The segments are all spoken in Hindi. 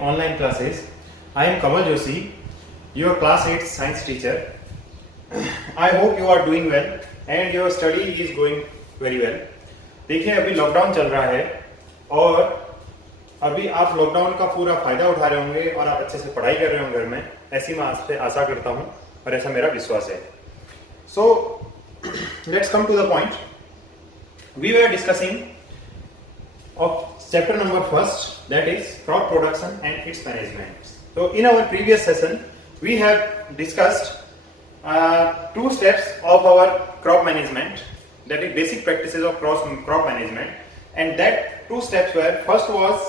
online classes. I am Kamal Joshi, your class 8 science teacher. I hope you are doing well and your study is going very well. देखिए अभी लॉकडाउन चल रहा है और अभी आप लॉकडाउन का पूरा फायदा उठा रहे होंगे और आप अच्छे से पढ़ाई कर रहे होंगे घर में, ऐसी मैं आपसे आशा करता हूँ और ऐसा मेरा विश्वास है. So let's come to the point. We were discussing of chapter number first, that is crop production and its management. So in our previous session we have discussed two steps of our crop management, that is basic practices of crop management, and that two steps were, first was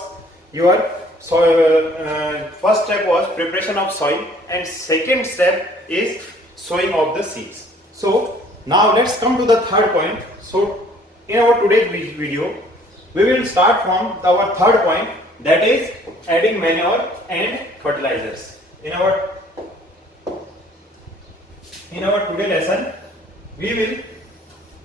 your soil, first step was preparation of soil and second step is sowing of the seeds. So now let's come to the third point. So in our today's video we will start from our third point, that is adding manure and fertilizers. In our today lesson we will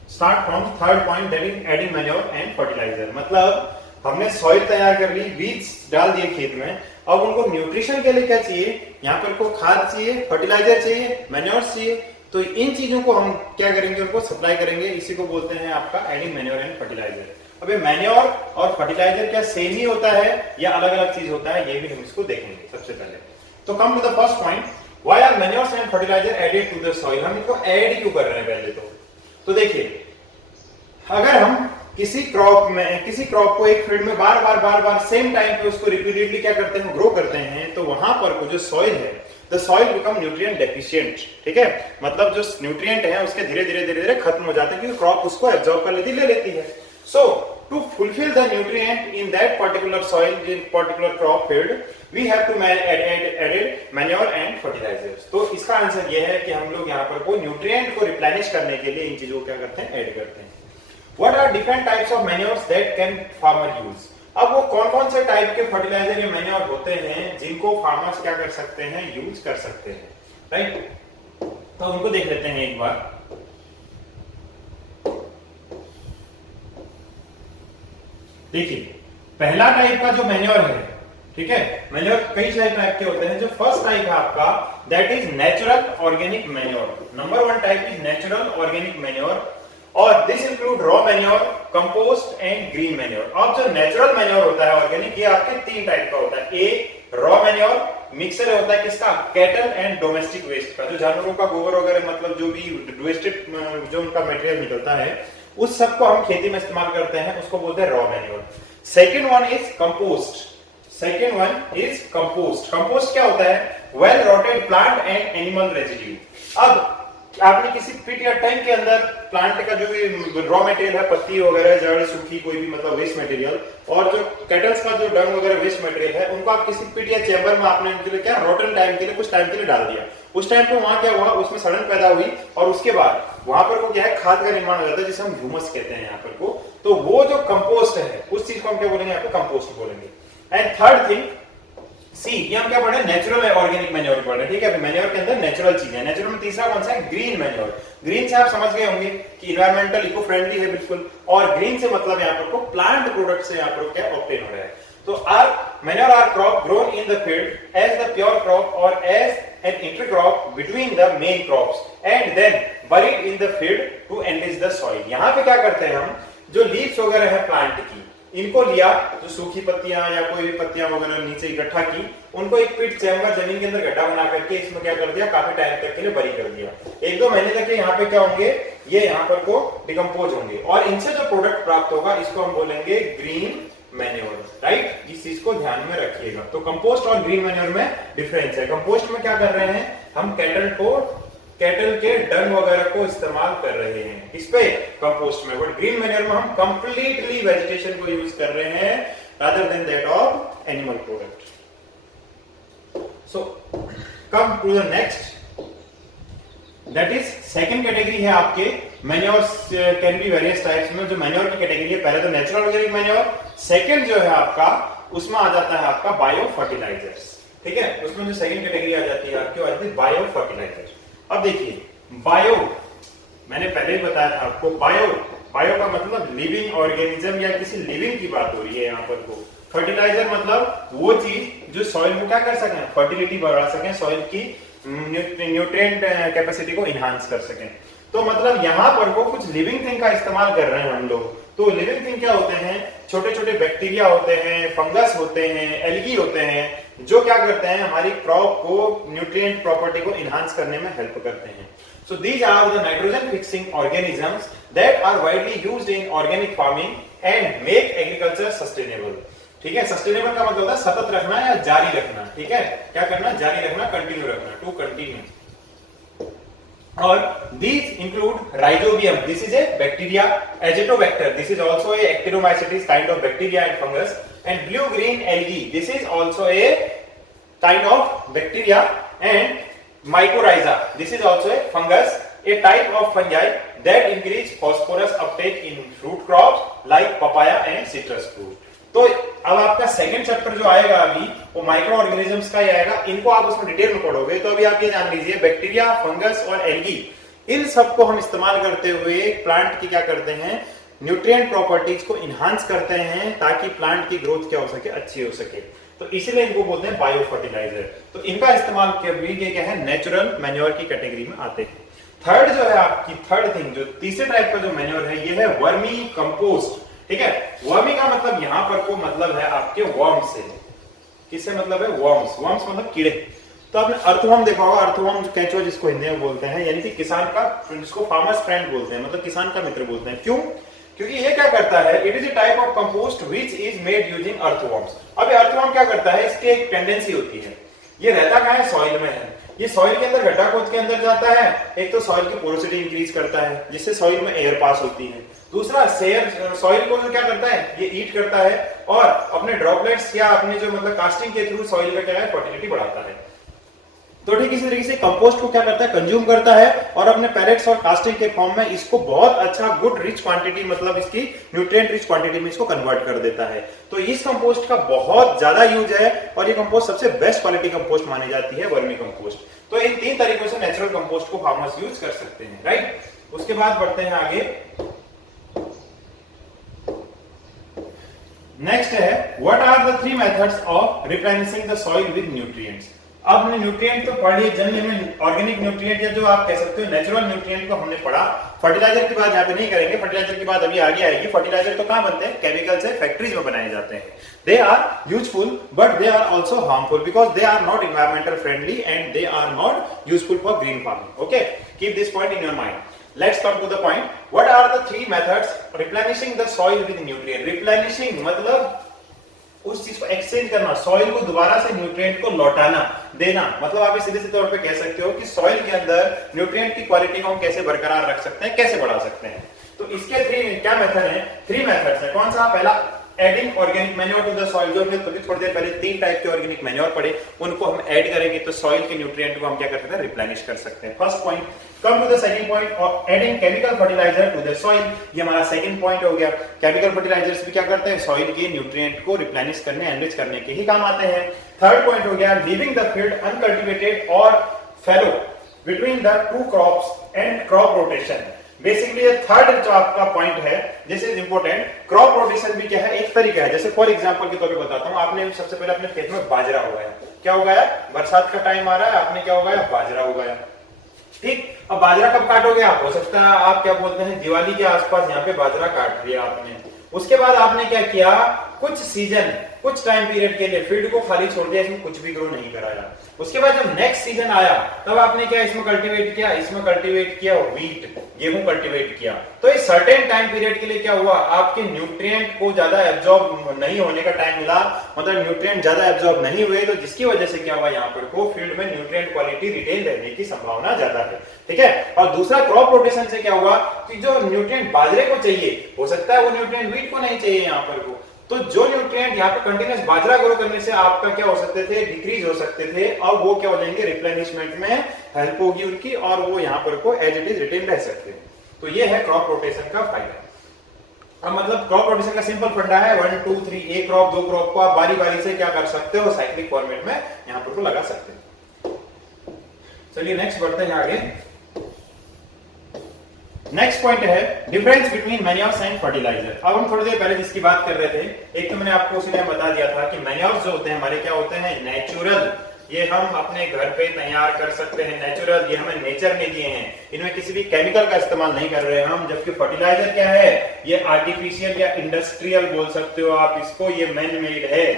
start from third point, that is adding manure and fertilizer. मतलब हमने सॉइल तैयार कर ली, बीज डाल दिए खेत में, अब उनको न्यूट्रिशन के लिए क्या चाहिए, यहाँ पर को खाद चाहिए, फर्टिलाइजर चाहिए, मैन्योर चाहिए. तो इन चीजों को हम क्या करेंगे, उनको सप्लाई करेंगे. इसी को बोलते हैं आपका एडिंग मैन्योर एंड फर्टिलाइजर. अब ये मैन्योर और फर्टिलाइजर क्या सेम ही होता है या अलग अलग चीज होता है, ये भी हम इसको देखेंगे सबसे पहले. तो come to the first point, why are manures and fertiliser added to the soil. हम इनको ऐड क्यों कर रहे हैं पहले तो देखिए, अगर हम किसी क्रॉप को एक फील्ड में बार सेम टाइम पे उसको रिपीटेडली क्या करते हैं, ग्रो करते हैं, तो वहां पर को जो सॉइल है, the soil become nutrient deficient. ठीक है, मतलब जो न्यूट्रिएंट है उसके धीरे धीरे खत्म हो जाते हैं क्योंकि क्रॉप उसको एब्जॉर्ब कर लेती है. So to fulfil the nutrient in that particular soil, in particular crop field, we have to added manure and fertilisers. तो इसका आंसर ये है कि हम लोग यहाँ पर को न्यूट्रिएंट को रिप्लेनिश करने के लिए इन चीजों को क्या करते हैं, ऐड करते हैं. What are different types of manures that can farmer use? अब वो कौन से टाइप के फर्टिलाइजर या मैन्योर होते हैं जिनको फार्मर्स क्या कर सकते हैं, यूज कर सकते हैं, राइट? तो उनको देख लेते हैं एक बार. देखिए, पहला टाइप का जो मैन्योर है, ठीक है, मैन्योर कई सारे टाइप के होते हैं. जो फर्स्ट टाइप है आपका, that is natural organic manure. Number 1 type is natural organic manure और this include raw manure, compost and green manure. अब जो नेचुरल मैन्योर होता है ऑर्गेनिक, ये आपके 3 टाइप का होता है. ए रॉ मैन्योर, मिक्सर होता है किसका, कैटल एंड डोमेस्टिक वेस्ट का, जो जानवरों का गोबर वगैरह, मतलब जो भी वेस्टेड जो उनका मटेरियल निकलता है उस सब को हम खेती में इस्तेमाल करते हैं, उसको बोलते हैं raw manure. Second one is compost. Compost क्या होता है, well rotted plant and animal residue. अब आपने किसी पिट या टैंक के अंदर प्लांट का जो भी रॉ मटेरियल है, पत्ती वगैरह, जड़, सूखी कोई भी मतलब वेस्ट मटेरियल, और जो कैटल्स का जो डंग वगैरह वेस्ट मटेरियल है, उनको आप किसी पिट या चैम्बर में आपने उनके लिए क्या रोटन टाइम के लिए कुछ टाइम के लिए डाल दिया. उस टाइम पे वहां क्या हुआ, उसमें सड़न पैदा हुई और उसके बाद वहां पर वो क्या है, खाद का निर्माण हो जाता है जिसे हम ह्यूमस कहते हैं यहाँ पर को. तो वो जो कंपोस्ट है उस चीज को हम क्या बोलेंगे, यहाँ पे कंपोस्ट बोलेंगे. एंड थर्ड थिंग, सी, ये हम क्या पढ़े, नेचुरल ऑर्गेनिक मैन्योर पढ़ रहे हैं. ठीक है, मैन्योर के अंदर नेचुरल चीज है. नेचुरल में तीसरा कौन सा है, ग्रीन मैन्योर. ग्रीन से आप समझ गए होंगे कि इन्वायरमेंटल इको फ्रेंडली है बिल्कुल, और ग्रीन से मतलब यहाँ पर को प्लांट प्रोडक्ट से यहाँ पर क्या ऑब्टेन हो रहा है. तो are manure are crop grown in the field as the pure crop और as an intercrop between the main crops and then buried in the field to enrich the soil. यहाँ पे क्या करते हैं हम, जो लीव्स वगैरह है प्लांट की, इनको लिया, जो सूखी पत्तियां या कोई भी पत्तियां वगैरह नीचे इकट्ठा की, उनको एक पिट चैम्बर जमीन के अंदर गड्ढा बना करके इसमें क्या कर दिया, काफी टाइम तक के लिए बरी कर दिया. 1-2 महीने तक यहाँ पे क्या होंगे, ये यहाँ पर को डिकम्पोज होंगे और इनसे जो प्रोडक्ट प्राप्त होगा इसको हम बोलेंगे ग्रीन मैन्योर, राइट? इस चीज को ध्यान में रखिएगा. तो कंपोस्ट और ग्रीन मैन्योर में डिफरेंस है. कंपोस्ट में क्या कर रहे हैं हम, कैटल के डंग वगैरह को इस्तेमाल कर रहे हैं इस पे कंपोस्ट में, बट ग्रीन मैन्योर में हम कंप्लीटली वेजिटेशन को यूज कर रहे हैं rather than that of animal product. So come to the next, that is second category है आपके manures can be various types में. जो मैन्योर की कैटेगरी है, पहले तो नेचुरल ऑर्गेनिक मैन्योर, सेकंड जो है आपका उसमें आ जाता है आपका बायो फर्टिलाइजर्स. ठीक है, उसमें जो सेकंड कैटेगरी आ जाती है आपकी, आ जाती है बायो फर्टिलाइजर. अब देखिए, बायो मैंने पहले ही बताया था आपको, बायो का मतलब लिविंग ऑर्गेनिज्म या किसी लिविंग की बात हो रही है यहाँ पर को. फर्टिलाइजर मतलब वो चीज जो सॉइल को क्या कर सकें, फर्टिलिटी बढ़ा सकें, सॉइल की न्यूट्रिएंट कैपेसिटी को इनहांस कर सकें। तो मतलब यहाँ पर वो कुछ लिविंग थिंग का इस्तेमाल कर रहे हैं हम लोग। तो लिविंग थिंग क्या होते हैं, छोटे छोटे बैक्टीरिया होते हैं, फंगस होते हैं, एल्गी होते हैं, जो क्या करते हैं हमारी क्रॉप को न्यूट्रिएंट प्रॉपर्टी को इनहांस करने में हेल्प करते हैं। So these are the nitrogen fixing organisms that are widely used in organic farming and make agriculture sustainable। ठीक है, सस्टेनेबल का मतलब होता है सतत रखना या जारी रखना। ठीक है, क्या करना, जारी रखना, कंटिन्यू रखना, टू कंटिन्यू। और these include rhizobium, this is a bacteria, azotobacter, this is also a actinomycetes kind of bacteria and fungus, and blue green algae, this is also a kind of bacteria, and mycorrhiza, this is also a fungus, a type of fungi that increase phosphorus uptake in fruit crops like papaya and citrus fruit। तो अब आपका सेकंड चैप्टर जो आएगा अभी वो माइक्रो ऑर्गेनिजम्स का ही आएगा, इनको आप उसमें डिटेल में पढ़ोगे। तो अभी आप ये जान लीजिए बैक्टीरिया, फंगस और एल्गी, इन सबको हम इस्तेमाल करते हुए प्लांट की क्या करते हैं, न्यूट्रिएंट प्रॉपर्टीज को इनहांस करते हैं ताकि प्लांट की ग्रोथ क्या हो सके, अच्छी हो सके। तो इसीलिए इनको बोलते हैं बायो फर्टिलाइजर। तो इनका इस्तेमाल क्या है, नेचुरल मैन्योर की कैटेगरी में आते हैं। थर्ड जो है आपकी थर्ड थिंग, जो तीसरे टाइप का जो मैन्योर है ये है वर्मी कंपोस्ट। ठीक है, वर्मी का मतलब यहां पर को मतलब है आपके वर्म से। किससे मतलब है, वर्म्स। वर्म्स मतलब कीड़े। तो आपने अर्थवर्म देखा होगा, अर्थवर्म केंचुआ जिसको हिंदी में बोलते हैं, यानी कि किसान का, जिसको फार्मर्स फ्रेंड बोलते हैं, मतलब किसान का मित्र बोलते हैं। क्यों, क्योंकि ये क्या करता है, it is a type of compost which is made using earthworms. अब अर्थवर्म क्या करता है, इसकी एक टेंडेंसी होती है, ये रहता कहां है, सॉइल में है। ये सॉइल के अंदर गड्ढा खोद के अंदर जाता है, एक तो सॉइल की पोरोसिटी इंक्रीज करता है जिससे सॉइल में एयर पास होती है। दूसरा, सॉइल को क्या करता है, ये ईट करता है और अपने ड्रॉपलेट्स या अपने जो मतलब कास्टिंग के थ्रू सॉइल का क्या है, फर्टिलिटी बढ़ाता है। तो ठीक इसी तरीके से कंपोस्ट को क्या करता है, कंज्यूम करता है और अपने पैलेट्स और कास्टिंग के फॉर्म में इसको बहुत अच्छा गुड रिच क्वांटिटी, मतलब इसकी न्यूट्रिएंट रिच क्वांटिटी में इसको कन्वर्ट कर देता है। तो इस कंपोस्ट का बहुत ज्यादा यूज है और ये कंपोस्ट सबसे बेस्ट क्वालिटी कंपोस्ट मानी जाती है, वर्मी कंपोस्ट। तो इन तीन तरीकों से नेचुरल कंपोस्ट को फार्मर्स यूज कर सकते हैं, राइट। उसके बाद बढ़ते हैं आगे। नेक्स्ट है what are the 3 methods of replenishing the soil with nutrients. अब हमने न्यूट्रिएंट तो पढ़ लिए, जनरल में ऑर्गेनिक न्यूट्रिएंट या जो आप कह सकते हो नेचुरल न्यूट्रिएंट को हमने पढ़ा। फर्टिलाइजर की बात यहाँ पे नहीं करेंगे, फर्टिलाइजर की बात अभी आगे आएगी। फर्टिलाइजर तो कहां बनते हैं, केमिकल से फैक्ट्रीज में बनाए जाते हैं। They are useful but they are also harmful because they are not environmental friendly and they are not useful for green farming. Okay, keep this point in your mind. Let's come to the point. What are the 3 methods replenishing the soil with nutrient? Replenishing मतलब उस चीज को एक्सचेंज करना, सॉइल को दोबारा से न्यूट्रिएंट को लौटाना, देना। मतलब आप सीधे सीधे तौर पे कह सकते हो कि सॉइल के अंदर न्यूट्रिएंट की क्वालिटी को हम कैसे बरकरार रख सकते हैं, कैसे बढ़ा सकते हैं। तो इसके 3 क्या मेथड है, 3 मेथड्स है। कौन सा, पहला adding organic manure to the soil. जो हमने थोड़ी देर पहले 3 टाइप के ऑर्गेनिक मैन्योर पढ़े, उनको हम ऐड करेंगे तो सॉइल के न्यूट्रिएंट को हम क्या कर सकते हैं, रिप्लेनिश कर सकते हैं। First point. Come to the second point of adding chemical fertiliser to the soil. ये हमारा सेकंड पॉइंट हो गया। केमिकल फर्टिलाइजर्स भी क्या करते हैं, सॉइल के न्यूट्रिएंट को रिप्लेनिश करने, एनरिच करने के ही काम आते हैं। थर्ड पॉइंट हो गया लीविंग द फील्ड अनकल्टिवेटेड और fallow between the 2 crops and crop rotation. Basically ये थर्ड जो आपका पॉइंट है, this is important. Crop rotation भी क्या है, एक तरीका है। जैसे फॉर एग्जांपल के तौर पे बताता हूं, आपने सबसे पहले अपने खेत में बाजरा उगाया। क्या उगाया, बरसात का टाइम आ रहा है, आपने क्या उगाया, बाजरा उगाया। ठीक, अब बाजरा कब काटोगे आप, हो सकता है आप क्या बोलते हैं दिवाली के आसपास यहाँ पे बाजरा काट लिया आपने। उसके बाद आपने क्या किया, कुछ सीजन, कुछ टाइम पीरियड के लिए फील्ड को खाली छोड़ दिया, इसमें कुछ भी ग्रो नहीं कराया। उसके बाद जब नेक्स्ट सीजन आया तब आपने क्या इसमें कल्टीवेट किया, इसमें कल्टीवेट किया व्हीट, गेहूं कल्टीवेट किया। तो इस सर्टेन टाइम पीरियड के लिए क्या हुआ, आपके न्यूट्रिएंट को ज्यादा एब्जॉर्ब नहीं होने का टाइम मिला, मतलब न्यूट्रिएंट ज्यादा एब्जॉर्ब नहीं हुए, तो जिसकी वजह से क्या हुआ, यहाँ पर को फील्ड में न्यूट्रिएंट क्वालिटी रिटेन रहने की संभावना ज्यादा है। ठीक है, और दूसरा क्रॉप रोटेशन से क्या हुआ कि जो न्यूट्रिएंट बाजरे को चाहिए, हो सकता है वो न्यूट्रिएंट व्हीट को नहीं चाहिए यहाँ पर को। तो जो न्यूट्रिएंट यहाँ पे कंटिन्यूस बाजरा ग्रो करने से आपका क्या हो सकते थे, डिक्रीज हो सकते थे, और वो क्या हो जाएंगे, रिप्लेनिशमेंट में हेल्प होगी उनकी, और वो यहाँ पर को एज इट इज रिटेन रह सकते हैं। तो ये है क्रॉप रोटेशन का फायदा। अब मतलब क्रॉप रोटेशन का सिंपल फंडा है 1 2 3, एक क्रॉप 2 क्रॉप को आप बारी बारी से क्या कर सकते हो, साइक्लिक फॉर्मेट में यहाँ पर को लगा सकते हैं। चलिए नेक्स्ट बढ़ते हैं आगे। नेक्स्ट पॉइंट है difference between manures and fertiliser. अब हम थोड़ी देर पहले जिसकी बात कर रहे थे, एक तो मैंने आपको उसी टाइम बता दिया था कि मैन्योर्स जो होते हैं हमारे क्या होते हैं, नेचुरल, ये हम अपने घर पे तैयार कर सकते हैं, नेचुरल, ये हमें नेचर ने दिए हैं, इनमें किसी भी केमिकल का इस्तेमाल नहीं कर रहे हैं हम। जबकि फर्टिलाइजर क्या है, ये आर्टिफिशियल या इंडस्ट्रियल बोल सकते हो आप इसको, ये मैन मेड है,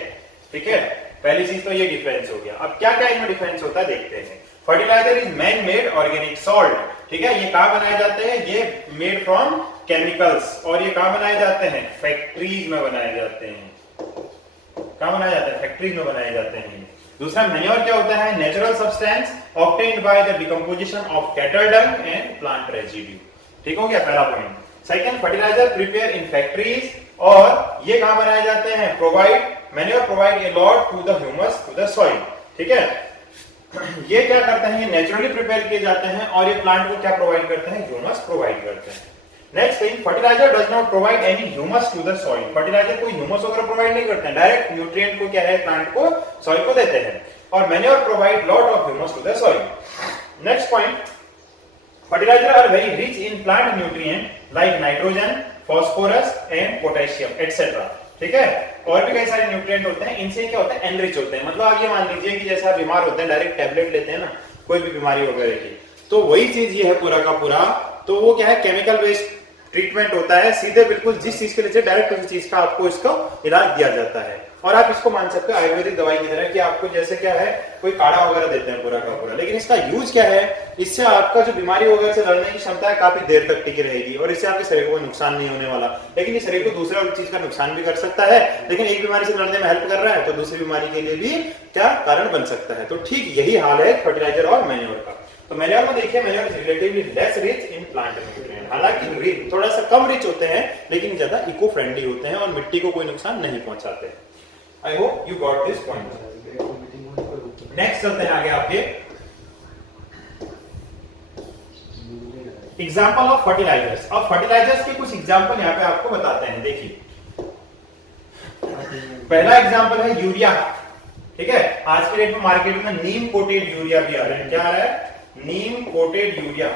ठीक है। पहली चीज तो ये डिफरेंस हो गया। अब क्या क्या इनमें डिफरेंस होता है देखते हैं। Fertiliser is man made organic salt, ठीक है, ये कहां बनाए जाते हैं, ये मेड फ्रॉम केमिकल्स, और ये कहां बनाए जाते हैं, फैक्ट्रीज में बनाए जाते हैं। कहां बनाए जाते हैं, फैक्ट्रीज में बनाए जाते हैं। दूसरा मैन्योर क्या होता है, natural substance obtained by the decomposition of cattle dung and plant residue, ठीक हो गया पहला point. Second, fertiliser prepare in factories, और ये कहां बनाए जाते हैं, provide, manure provide a lot to the humus to the soil, ठीक है। ये क्या करते हैं, ये नेचुरली प्रिपेयर किए जाते हैं, और ये प्लांट को क्या प्रोवाइड करते हैं, ह्यूमस प्रोवाइड करते हैं। Next thing, fertiliser does not provide any humus to the soil, fertiliser कोई ह्यूमस वगैरह प्रोवाइड नहीं करते हैं, डायरेक्ट न्यूट्रिएंट को क्या है, प्लांट को, सॉइल को देते हैं। और manure provide lot of humus to the soil. Next point, fertiliser are very rich in plant nutrient like nitrogen, phosphorus and potassium etcetera, ठीक है। और भी कई सारे न्यूट्रिएंट होते हैं, इनसे क्या होता है, एनरिच होते हैं। मतलब आप ये मान लीजिए कि जैसे आप बीमार होते हैं, डायरेक्ट टैबलेट लेते हैं ना कोई भी बीमारी वगैरह की, तो वही चीज ये है पूरा का पूरा। तो वो क्या है, केमिकल बेस्ड ट्रीटमेंट होता है, सीधे बिल्कुल जिस चीज के लिए डायरेक्ट उसी चीज का आपको इसको इलाज दिया जाता है। और आप इसको मान सकते हो आयुर्वेदिक दवाई की तरह कि आपको जैसे क्या है, कोई काढ़ा वगैरह देते हैं पूरा का पूरा, लेकिन इसका यूज क्या है, इससे आपका जो बीमारी वगैरह से लड़ने की क्षमता है काफी देर तक टिकी रहेगी, और इससे आपके शरीर को नुकसान नहीं होने वाला। लेकिन ये शरीर को दूसरा चीज का नुकसान भी कर सकता है, लेकिन एक बीमारी से लड़ने में हेल्प कर रहा है तो दूसरी बीमारी के लिए भी क्या कारण बन सकता है। तो ठीक यही हाल है फर्टिलाइजर और मैन्योर का। तो मैन्योर में देखिए, manure is relatively less rich in plant nutrient, हालांकि थोड़ा सा कम रिच होते हैं, लेकिन ज्यादा इको फ्रेंडली होते हैं और मिट्टी को कोई नुकसान नहीं पहुंचाते। I hope you got this point. Next चलते हैं आगे आपके एग्जाम्पल ऑफ फर्टिलाइजर्स। अब फर्टिलाइजर्स के कुछ एग्जाम्पल यहाँ पे आपको बताते हैं। देखिए, पहला एग्जाम्पल है यूरिया, ठीक है। आज के डेट में मार्केट में नीम कोटेड यूरिया भी आ रहा है। क्या आ रहा है, नीम कोटेड यूरिया।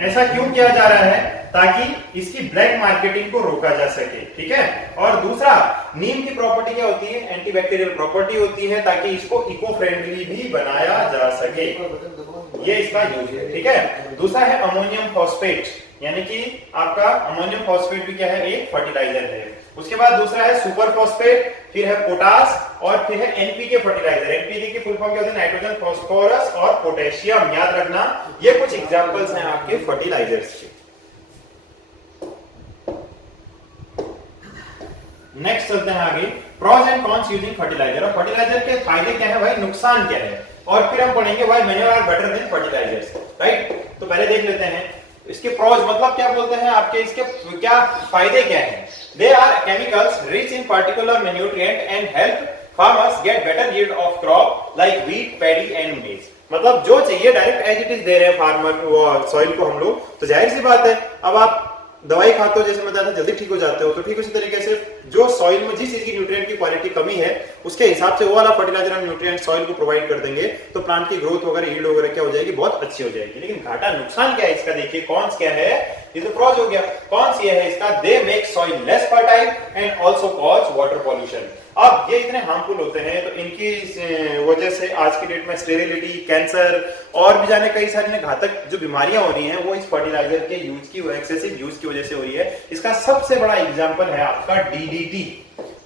ऐसा क्यों किया जा रहा है, ताकि इसकी ब्लैक मार्केटिंग को रोका जा सके, ठीक है। और दूसरा, नीम की प्रॉपर्टी क्या होती है, एंटीबैक्टीरियल प्रॉपर्टी होती है, ताकि इसको इको फ्रेंडली भी बनाया जा सके, ये इसका यूज है, ठीक है। दूसरा है अमोनियम फॉस्फेट, यानी कि आपका अमोनियम फॉस्फेट भी क्या है, एक फर्टिलाइजर है। उसके बाद दूसरा है सुपर फॉस्फेट, फिर है पोटास, और फिर है एनपीके फर्टिलाइजर। एनपीके की फुल फॉर्म क्या होती है, नाइट्रोजन, फास्फोरस और पोटेशियम, याद रखना। ये कुछ एग्जांपल्स हैं आपके फर्टिलाइजर्स के। नेक्स्ट चलते हैं आगे, pros and cons using fertiliser. और फर्टिलाइजर के फायदे क्या है भाई, नुकसान क्या है, और फिर हम पढ़ेंगे why manure are better than fertilisers, right. तो पहले देख लेते हैं इसके प्रॉज, मतलब क्या बोलते हैं आपके, इसके क्या फायदे क्या हैं। They are chemicals rich in particular nutrient and help farmers get better yield of crop like wheat, paddy and maize। मतलब जो चाहिए डायरेक्ट एज इट इज दे रहे हैं फार्मर सॉइल को हम लोग, तो जाहिर सी बात है, अब आप दवाई खाते हो जैसे मैं बताया था जल्दी ठीक हो जाते हो, तो ठीक उसी तरीके से जो सॉइल में जिस चीज की न्यूट्रिएंट की क्वालिटी कमी है उसके हिसाब से वो वाला फर्टिलाइजर और न्यूट्रिएंट सॉइल को प्रोवाइड कर देंगे, तो प्लांट की ग्रोथ वगैरह, यील्ड वगैरह क्या हो जाएगी, बहुत अच्छी हो जाएगी। लेकिन घाटा नुकसान क्या है इसका, देखिए कौन क्या है, ये तो प्रॉज हो गया। कौन सी है इसका, they make soil less fertile and also cause water pollution. अब ये इतने हार्मफुल होते हैं, तो इनकी वजह से आज की डेट में स्टेरिलिटी, कैंसर और भी जाने कई सारी घातक जो बीमारियां हो रही हैं, वो इस फर्टिलाइजर के यूज की, एक्सेसिव यूज की वजह से हो रही है। इसका सबसे बड़ा एग्जांपल है आपका डीडीटी,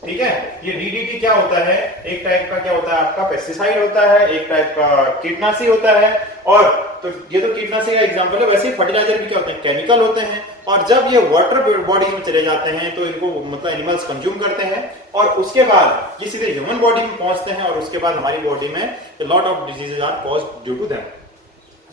ठीक है। ये डीडीटी क्या होता है, एक टाइप का क्या होता है आपका पेस्टिसाइड होता है, एक टाइप का कीटनाशी होता है। और तो ये तो कीटनाशी का एग्जांपल है, वैसे ही फर्टिलाइजर भी क्या होते हैं, केमिकल होते हैं। और जब ये वाटर बॉडी में चले जाते हैं तो इनको मतलब एनिमल्स कंज्यूम करते हैं, और उसके बाद ये सीधे ह्यूमन बॉडी में पहुंचते हैं, और उसके बाद हमारी बॉडी में lot of diseases are caused due to them.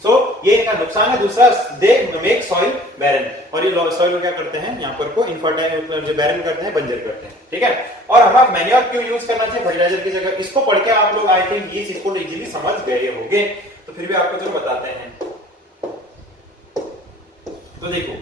So ये इनका नुकसान है। दूसरा, दे मेक सॉइल बैरन, और ये सॉइल क्या करते हैं, यहाँ पर को इनफर्टाइल, जो बैरन करते हैं, बंजर करते हैं, ठीक है। और हमें मैन्योर क्यों यूज करना चाहिए फर्टिलाइजर की जगह, इसको पढ़ के आप लोग आई थिंक ये चीज को इजीली समझ गए होंगे, तो फिर भी आपको चलो बताते हैं। तो देखो,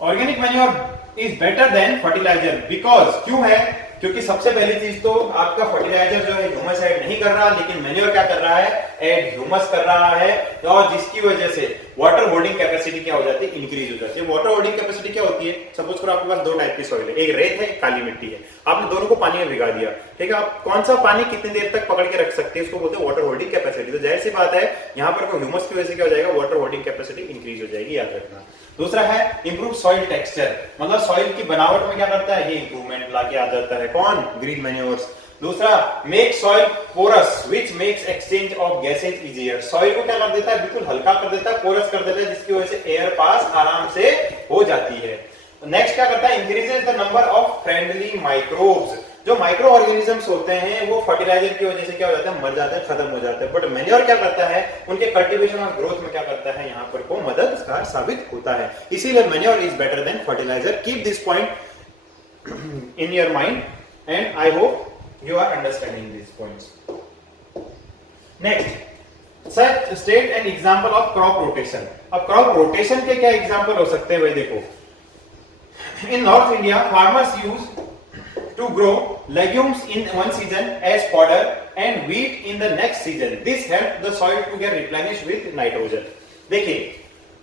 organic manure is better than fertiliser because, क्यों है, क्योंकि सबसे पहली चीज तो आपका फर्टिलाइजर जो है ह्यूमस ऐड नहीं कर रहा, लेकिन मैन्योर क्या कर रहा है, ऐड ह्यूमस कर रहा है, और जिसकी वजह से वाटर होल्डिंग कैपेसिटी क्या हो जाती है, इंक्रीज हो जाती है। वाटर होल्डिंग कैपेसिटी क्या होती है, सपोज करो आपके पास दो टाइप की सॉइल है, एक रेत है एक काली मिट्टी है, आपने दोनों को पानी में भिगा दिया, ठीक है, आप कौन सा पानी कितनी देर तक पकड़ के रख सकते हैं, उसको बोलते हैं वाटर होल्डिंग कैपेसिटी। तो जाहिर सी बात है यहाँ पर ह्यूमस की वजह से क्या हो जाएगा, वाटर होल्डिंग कैपेसिटी इंक्रीज हो जाएगी, याद रखना। दूसरा है इंप्रूव सॉइल टेक्सचर, मतलब सॉइल की बनावट में क्या करता है, ये इंप्रूवमेंट लाके आ जाता है, कौन, ग्रीन मैन्योर्स। दूसरा make soil porous which makes exchange of gases easier, soil को क्या कर देता है, बिल्कुल हल्का कर देता है, पोरस कर देता है, जिसकी वजह से एयर पास आराम से हो जाती है। नेक्स्ट क्या करता है, increases the number of friendly microbes, जो माइक्रो ऑर्गेनिजम्स होते हैं वो फर्टिलाइजर की वजह से क्या हो जाता है, मर जाते हैं, खत्म हो जाते हैं, बट मैन्योर क्या करता है, उनके कल्टीवेशन और ग्रोथ में क्या करता है, यहाँ पर को मददगार साबित होता है। इसीलिए manure is better than fertiliser. Keep this point in your mind and I hope you are understanding these points. Next, state an example of crop rotation. अब crop rotation के क्या example हो सकते हैं भाई, देखो, in North India farmers use to grow legumes in one season as fodder and wheat in the next season. This helps the soil to get replenished with nitrogen. देखिए,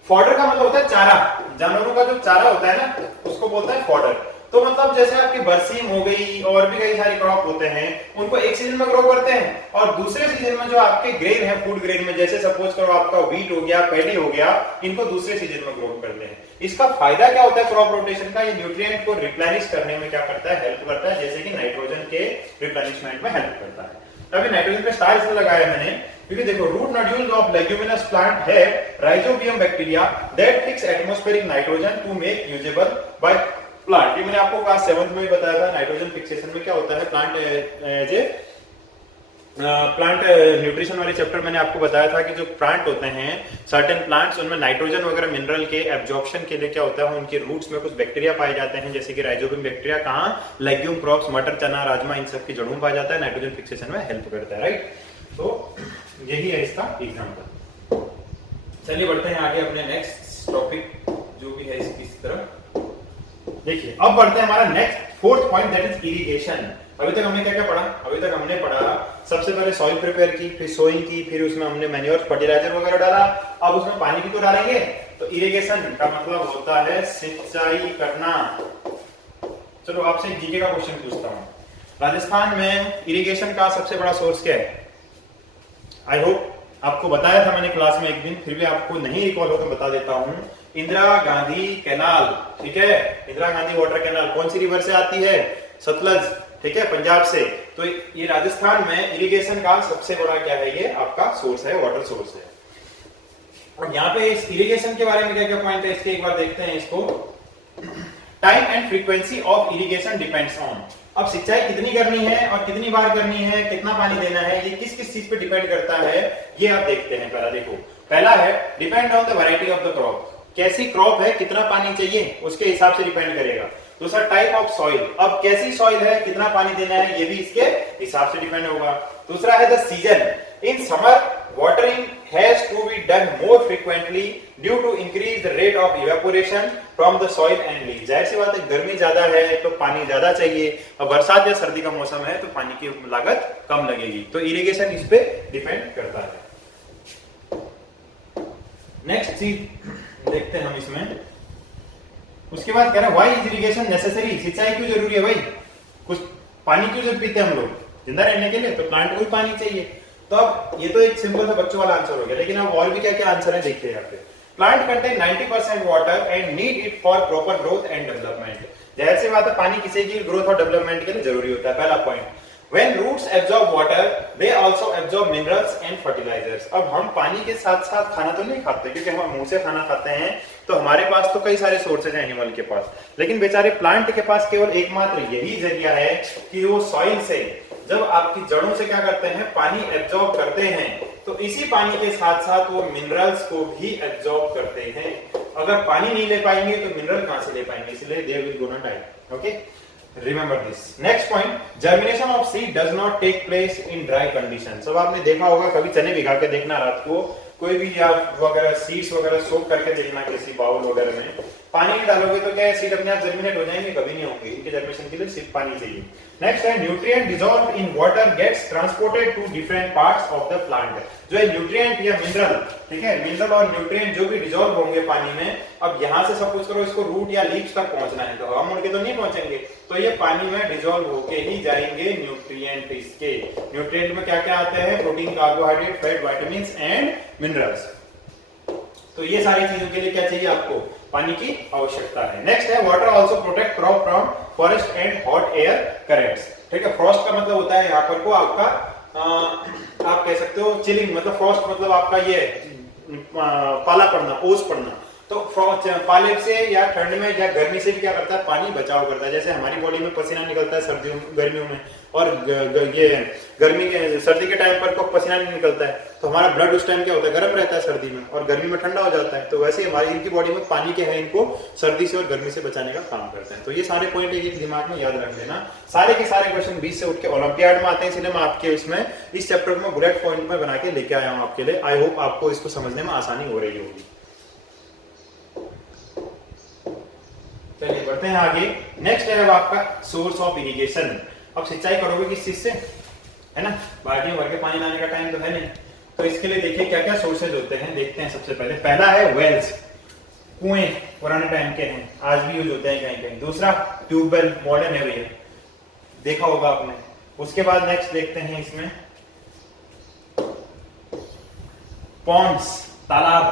fodder का मतलब होता है चारा, जानवरों का जो चारा होता है ना, उसको बोलते हैं fodder। तो मतलब जैसे आपकी बरसीम हो गई और भी कई सारे क्रॉप होते हैं, उनको एक सीजन में ग्रो करते हैं और दूसरे सीजन में जो आपके ग्रेन है, फूड ग्रेन में, जैसे सपोज करो आपका व्हीट हो गया, पैडी हो गया, इनको दूसरे सीजन में ग्रो करते हैं। इसका फायदा क्या होता है क्रॉप रोटेशन का, ये न्यूट्रिएंट को रिप्लेनिश करने में क्या करता है, हेल्प करता है, जैसे कि नाइट्रोजन के रिप्लेनिशमेंट में हेल्प करता है। अभी नाइट्रोजन पे स्टार इसलिए लगाया मैंने क्योंकि देखो, root nodules of leguminous plant है rhizobium bacteria that fix atmospheric nitrogen to make usable by plant. ये मैंने आपको क्लास 7 में भी बताया था, नाइट्रोजन फिक्सेशन में क्या होता है, प्लांट न्यूट्रिशन वाले चैप्टर मैंने आपको बताया था कि जो प्लांट होते हैं, सर्टेन प्लांट्स, उनमें नाइट्रोजन वगैरह मिनरल के एब्जॉर्प्शन के लिए क्या होता है, उनके रूट्स में कुछ बैक्टीरिया पाए जाते हैं, जैसे कि राइजोबियम बैक्टीरिया, कहाँ, लेग्यूम क्रॉप्स, मटर, चना, राजमा, इन सब की जड़ों में पाया जाता है, नाइट्रोजन फिक्सेशन में हेल्प करता है, राइट। तो यही है इसका एग्जाम्पल। चलिए बढ़ते हैं आगे अपने नेक्स्ट टॉपिक जो भी है इसकी तरफ। देखिए, अब बढ़ते हैं हमारा next fourth point, that is irrigation. अभी तक हमने क्या क्या पढ़ा, अभी तक हमने पढ़ा सबसे पहले सॉइल प्रिपेयर की, फिर सोइंग की, फिर उसमें हमने मैन्योर, फर्टिलाइजर वगैरह डाला, अब उसमें पानी भी तो डालेंगे। तो इरिगेशन का मतलब होता है सिंचाई करना। चलो आपसे जीके का क्वेश्चन पूछता हूँ, राजस्थान में इरिगेशन का सबसे बड़ा सोर्स क्या है? आई होप आपको बताया था मैंने क्लास में एक दिन, फिर भी आपको नहीं रिकॉल हो तो बता देता हूँ, इंदिरा गांधी कैनाल, ठीक है, इंदिरा गांधी वाटर कैनाल कौन सी रिवर से आती है? सतलज, ठीक है, पंजाब से। तो ये राजस्थान में इरिगेशन का सबसे बड़ा क्या है, ये आपका सोर्स है, वाटर सोर्स है। और यहाँ पे इस इरिगेशन के बारे में क्या क्या पॉइंट है इसके एक बार देखते हैं इसको। Time and frequency of irrigation depends on, अब सिंचाई कितनी करनी है और कितनी बार करनी है, कितना पानी देना है, ये किस किस चीज पे डिपेंड करता है, ये आप देखते हैं। पहला देखो, पहला है depend on the variety of the crop, कैसी क्रॉप है, कितना पानी चाहिए, उसके हिसाब से डिपेंड करेगा। दूसरा टाइप ऑफ सॉइल, अब कैसी सॉइल है, कितना पानी देना है, ये भी इसके हिसाब से डिपेंड होगा। दूसरा है the season, in summer watering has to be done more frequently due to increase the rate of evaporation from the soil and leaves। जाहिर सी बात है, गर्मी ज्यादा है तो पानी ज्यादा चाहिए, और बरसात या सर्दी का मौसम है तो पानी की लागत कम लगेगी। तो इरिगेशन इस पे डिपेंड करता है। नेक्स्ट चीज देखते हैं हम इसमें, उसके बाद कह रहे हैं व्हाई इज इरिगेशन नेसेसरी, सिंचाई क्यों जरूरी है भाई, कुछ पानी क्यों जब पीते हैं हम लोग जिंदा रहने के लिए, तो प्लांट को भी पानी चाहिए। तो अब ये तो एक सिंपल सा बच्चों वाला आंसर हो गया, लेकिन अब और भी क्या क्या आंसर है देखिए यहाँ पे। Plant contain 90% water and need it for proper growth and development. जाहिर सी बात है, पानी किसी की ग्रोथ और डेवलपमेंट के लिए जरूरी होता है। पहला point, When roots absorb water, they also absorb minerals and fertilizers। अब हम पानी के साथ साथ खाना तो नहीं खाते, क्योंकि हम मुंह से खाना खाते हैं, तो हमारे पास तो कई सारे सोर्सेज हैं एनिमल के पास, लेकिन बेचारे प्लांट के पास केवल एकमात्र यही जरिया है कि वो सॉइल से, जब आपकी जड़ों से क्या करते हैं, पानी एब्जॉर्ब करते हैं, तो इसी पानी के साथ साथ वो मिनरल्स को भी एब्जॉर्ब करते हैं। अगर पानी नहीं ले पाएंगे तो मिनरल कहां से ले पाएंगे, इसलिए they will go not die. Okay, remember this. Next point, germination of seed does not take place in dry conditions. अब आपने देखा होगा, कभी चने भिगा के देखना रात को, कोई भी आप वगैरह सीड्स वगैरह सोक करके देखना किसी बाउल वगैरह में, पानी नहीं डालोगे तो क्या है, सीड अपने आप जर्मिनेट हो जाएंगे, कभी नहीं होंगे, इनके जर्मिनेशन के लिए सिर्फ पानी चाहिए। नेक्स्ट है nutrient dissolved in water gets transported to different parts of the plant. जो है न्यूट्रिएंट या मिनरल, ठीक है, मिनरल और न्यूट्रिएंट जो भी डिसॉल्व होंगे पानी में, अब यहां से सपोज करो इसको रूट या लीव्स तक पहुंचना है, तो हम उनके तो नहीं पहुंचेंगे, तो ये पानी में डिसॉल्व होके ही जाएंगे न्यूट्रिएंट। इसके न्यूट्रिएंट में क्या क्या आते हैं, protein, carbohydrate, fat, vitamins and minerals. तो ये सारी चीजों के लिए क्या चाहिए आपको, पानी की आवश्यकता है। नेक्स्ट है water also protect crop from forest and hot air currents. ठीक है, फ्रॉस्ट का मतलब होता है यहाँ पर को आपका आप कह सकते हो चिलिंग, मतलब फ्रॉस्ट मतलब आपका ये पाला पड़ना, ओस पड़ना। तो पाले से या ठंड में या गर्मी से भी क्या करता है, पानी बचाव करता है। जैसे हमारी बॉडी में पसीना निकलता है सर्दियों गर्मियों में, और ये गर्मी के सर्दी के टाइम पर को पसीना नहीं निकलता है, तो हमारा ब्लड उस टाइम क्या होता है, गर्म रहता है सर्दी में, और गर्मी में ठंडा हो जाता है। तो वैसे ही हमारी इनकी बॉडी में पानी के है, इनको सर्दी से और गर्मी से बचाने का काम करते हैं। तो ये सारे पॉइंट एक दिमाग में याद रख लेना। सारे के सारे क्वेश्चन 20 से उठ के ओलंपियाड में आते हैं, इसलिए मैं आपके इसमें इस चैप्टर में बुलेट पॉइंट में बना के लेके आया हूँ आपके लिए। आई होप आपको इसको समझने में आसानी हो रही होगी। चलिए बढ़ते हैं आगे। नेक्स्ट है आपका सोर्स ऑफ इरिगेशन। अब सिंचाई करोगे किस चीज से, है ना, बाल्टियों भर के पानी लाने का टाइम तो है नहीं, तो इसके लिए देखिए क्या क्या सोर्सेज होते हैं, देखते हैं। सबसे पहले पहला है वेल्स, कुएं, पुराने टाइम के हैं, आज भी यूज होते हैं कहीं कहीं। दूसरा ट्यूबवेल, मॉडर्न है भैया, देखा होगा आपने। उसके बाद नेक्स्ट देखते हैं इसमें पॉन्ड्स, तालाब,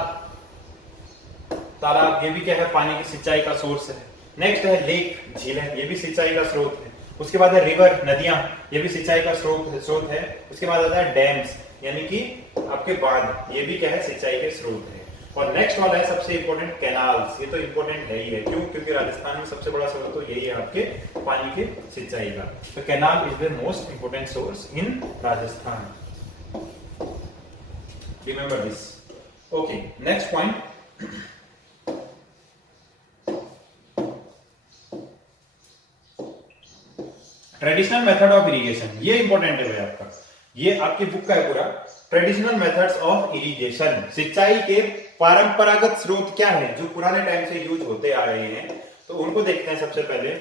तालाब ये भी क्या है, पानी की सिंचाई का सोर्स है। नेक्स्ट है लेक, झीलें, ये भी सिंचाई का स्रोत है। उसके बाद है रिवर, नदियां, ये भी सिंचाई का स्रोत है। उसके बाद आता है डैम्स, यानी कि आपके बांध, ये भी क्या है, सिंचाई के स्रोत है। और नेक्स्ट वाला है सबसे इंपॉर्टेंट कैनाल्स, ये तो इंपॉर्टेंट है ही है, क्यों, क्योंकि राजस्थान में सबसे बड़ा स्रोत तो यही है आपके पानी के सिंचाई का। तो canal is the most important source in Rajasthan, remember this. Okay, next point, traditional method of irrigation, ये इंपॉर्टेंट है भाई आपका, ये आपकी बुक का है पूरा। ट्रेडिशनल मेथड्स ऑफ इरिगेशन, सिंचाई के परंपरागत स्रोत क्या है जो पुराने टाइम से यूज होते आ रहे हैं, तो उनको देखते हैं सबसे पहले।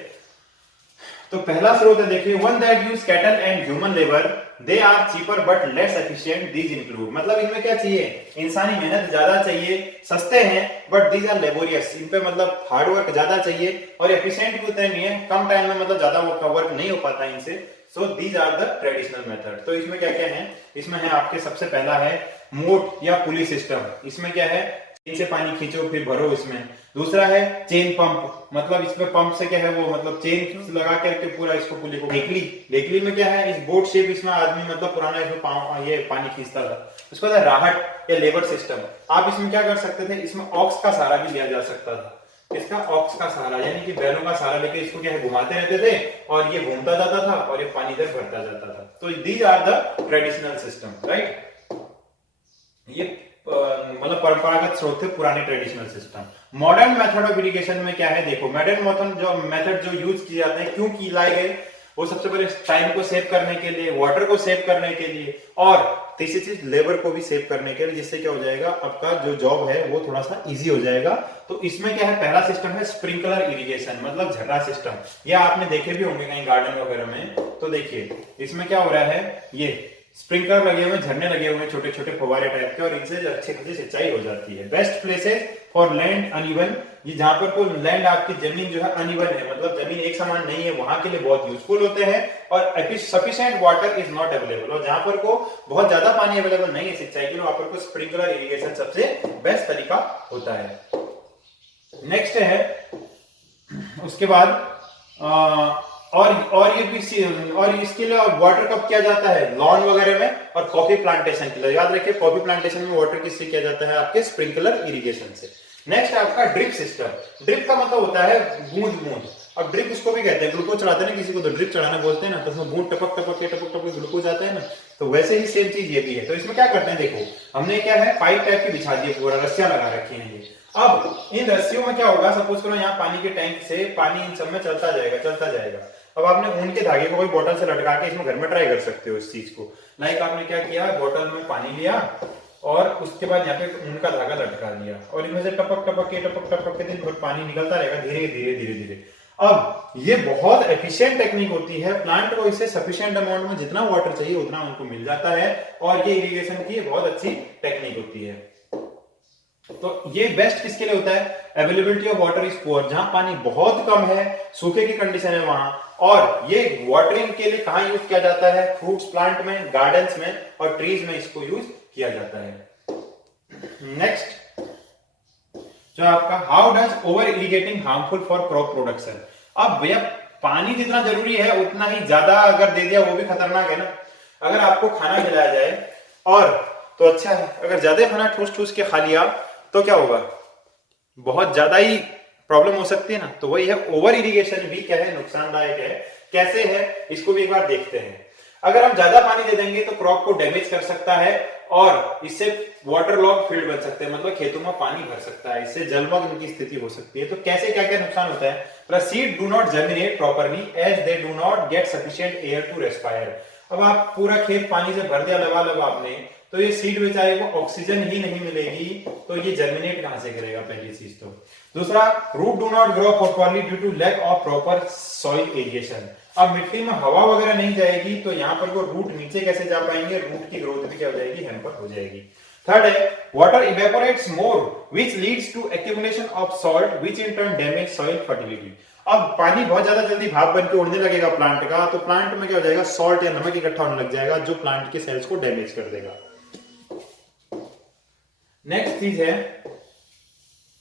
तो पहला स्रोत है, देखिए, one that use cattle and human labour, they are cheaper but less efficient, these include. मतलब इनमें क्या चाहिए, इंसानी मेहनत ज्यादा चाहिए, सस्ते हैं, बट दीज आर लेबोरियस, इन पे मतलब हार्ड वर्क ज्यादा चाहिए, और एफिशिएंट भी उतने नहीं है, कम टाइम में मतलब ज्यादा वर्क नहीं हो पाता इनसे। So these are the traditional method. तो इसमें क्या क्या है, इसमें है आपके सबसे पहला है मोट या पुली सिस्टम, इसमें क्या है, इनसे पानी खींचो फिर भरो इसमें। दूसरा है चेन पंप, मतलब इसमें पंप से क्या है वो, मतलब चेन लगा करके पूरा इसको पुली को। ढेकली में क्या है, इस बोट शेप, इसमें आदमी मतलब पुराना इसमें ये पानी खींचता था। उसके बाद राहट या लेबर सिस्टम, आप इसमें क्या कर सकते थे, इसमें ऑक्स का सहारा भी लिया जा सकता था। इसका ऑक्स का सहारा यानी कि बैलों का सहारा लेके इसको क्या है घुमाते रहते थे, और ये घूमता जाता था और ये पानी इधर भरता जाता था। तो these are the traditional system, right. ये मतलब परंपरागत स्रोत थे पुराने traditional system. Modern method of irrigation में क्या है, देखो, मॉडर्न मेथड जो यूज किए जाते हैं, क्यों की लाए गए, वो सबसे पहले टाइम को सेव करने के लिए, वाटर को सेव करने के लिए, और तीसरी चीज लेबर को भी सेव करने के लिए, जिससे क्या हो जाएगा, आपका जो जॉब है वो थोड़ा सा इजी हो जाएगा। तो इसमें क्या है, पहला सिस्टम है स्प्रिंकलर इरिगेशन, मतलब झरना सिस्टम, या आपने देखे भी होंगे कहीं गार्डन वगैरह में। तो देखिए इसमें क्या हो रहा है, ये स्प्रिंकलर लगे हुए, झरने लगे हुए, छोटे छोटे फव्वारे टाइप के, और इनसे अच्छी खासी सिंचाई हो जाती है। Best places for land uneven, ये जहां पर कोई लैंड आपकी जमीन जो है अनइवन है, मतलब जमीन एक समान नहीं है, वहां के लिए बहुत यूजफुल होते हैं। और sufficient water is not available, और जहां पर को बहुत ज्यादा पानी अवेलेबल नहीं है सिंचाई के लिए, वहां पर को स्प्रिंकलर इरिगेशन सबसे बेस्ट तरीका होता है। नेक्स्ट है उसके बाद और इसके लिए वाटर कब किया जाता है, लॉन वगैरह में, और कॉफी प्लांटेशन के लिए। याद रखिए, कॉफी प्लांटेशन में वाटर किससे किया जाता है, आपके स्प्रिंकलर इरिगेशन से। नेक्स्ट है आपका ड्रिप सिस्टम। ड्रिप का मतलब होता है बूंद बूंद। अब ड्रिप उसको भी कहते हैं, ग्लूकोज चढ़ाते हैं ना किसी को, तो ड्रिप चढ़ाना बोलते हैं ना, तो उसमें बूंद टपक टपक के ग्लूकोज आता है ना, तो वैसे ही सेम चीज ये भी है। तो इसमें क्या करते हैं, देखो, हमने क्या है, पाइप टाइप की बिछा दी है, पूरा रस्सियां लगा रखी है ये। अब इन रस्सियों में क्या होगा, सपोज करो यहाँ पानी के टैंक से पानी इन सब में चलता जाएगा। अब आपने ऊन के धागे को कोई बोतल से लटका के इसमें घर में ट्राई कर सकते हो इस चीज को। लाइक आपने क्या किया, बोतल में पानी लिया और उसके बाद यहाँ पे ऊन का धागा लटका दिया और इनमें से टपक टपक के दिन भर पानी निकलता रहेगा धीरे धीरे धीरे धीरे। अब ये बहुत एफिशिएंट टेक्निक होती है, प्लांट को इससे सफिशिएंट अमाउंट में जितना वाटर चाहिए उतना उनको मिल जाता है और ये इरिगेशन की बहुत अच्छी टेक्निक होती है। तो ये बेस्ट किसके लिए होता है? Availability of water is poor, जहां पानी बहुत कम है, सूखे की कंडीशन है वहां, और ये वाटरिंग के लिए कहां यूज किया जाता है? फ्रूट्स प्लांट में, गार्डन्स में और ट्रीज में इसको यूज किया जाता है। नेक्स्ट जो आपका how does over irrigating harmful for crop production. अब भैया पानी जितना जरूरी है उतना ही ज्यादा अगर दे दिया वो भी खतरनाक है ना। अगर आपको खाना खिलाया जाए और तो अच्छा है, अगर ज्यादा खाना ठूस ठूस के खा लिया तो क्या होगा? बहुत ज्यादा ही प्रॉब्लम हो सकती है ना। तो वही है, ओवर इरिगेशन भी क्या है? नुकसानदायक है। कैसे है इसको भी एक बार देखते हैं। अगर हम ज्यादा पानी दे देंगे तो क्रॉप को डैमेज कर सकता है और इससे वाटर लॉग फील्ड बन सकते हैं, मतलब खेतों में पानी भर सकता है, इससे जलमग्न की स्थिति हो सकती है। तो कैसे क्या क्या नुकसान होता है? Seed do not germinate properly as they do not get sufficient air to respire. अब आप पूरा खेत पानी से भर दिया लबालब आपने, तो ये सीड बेचारे को ऑक्सीजन ही नहीं मिलेगी तो ये जर्मिनेट कहां से करेगा? पहली चीज तो। दूसरा, root do not grow properly due to lack of proper soil aeration. अब मिट्टी में हवा वगैरह नहीं जाएगी तो यहाँ पर वो रूट नीचे कैसे जा पाएंगे? रूट की ग्रोथ भी क्या हो जाएगी? हैम्पर हो जाएगी। थर्ड है, water evaporates more which leads to accumulation of salt which in turn damage soil fertility. अब पानी बहुत ज्यादा जल्दी भाप बन के उड़ने लगेगा प्लांट का, तो प्लांट में क्या हो जाएगा? सॉल्ट या नमक इकट्ठा होने लग जाएगा जो प्लांट के सेल्स को डैमेज कर देगा। नेक्स्ट चीज है,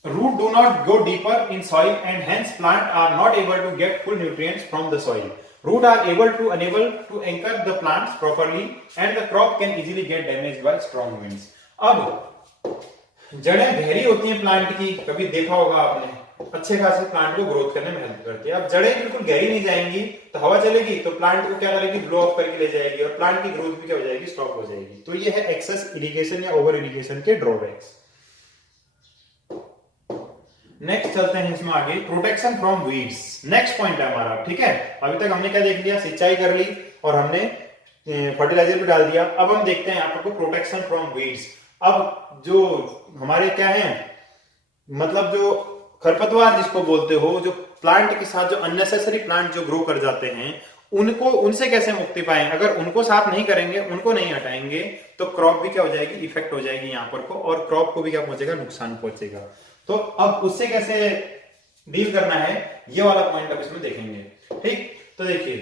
root do not go deeper in soil and hence plant are not able to get full nutrients from the soil. Root are unable to anchor the plants properly and the crop can easily get damaged by strong winds. अब जड़ें गहरी होती हैं प्लांट की, कभी देखा होगा आपने, अच्छे खासे प्लांट को ग्रोथ करने में हेल्प करती है। अब जड़ें बिल्कुल गहरी नहीं जाएंगी तो हवा चलेगी तो प्लांट को क्या करेगी? ब्लो ऑफ करके ले जाएगी और प्लांट की ग्रोथ भी क्या हो जाएगी? स्टॉप हो जाएगी। तो ये है एक्सेस इरिगेशन या ओवर इरिगेशन के ड्रॉबैक्स। नेक्स्ट चलते हैं इसमें आगे, protection from weeds. Next point है हमारा, ठीक है। अभी तक हमने क्या देख लिया? सिंचाई कर ली और हमने फर्टिलाइजर भी डाल दिया। अब हम देखते हैं यहाँ पर प्रोटेक्शन फ्रॉम वीड्स। अब जो हमारे क्या है, मतलब जो खरपतवार जिसको बोलते हो, जो प्लांट के साथ जो अननेसेसरी प्लांट जो ग्रो कर जाते हैं, उनको उनसे कैसे मुक्ति पाएं? अगर उनको साफ नहीं करेंगे, उनको नहीं हटाएंगे तो क्रॉप भी क्या हो जाएगी? इफेक्ट हो जाएगी यहाँ पर को, और क्रॉप को भी क्या पहुंचेगा? नुकसान पहुंचेगा। तो अब उससे कैसे डील करना है ये वाला पॉइंट अब इसमें देखेंगे, ठीक। तो देखिए,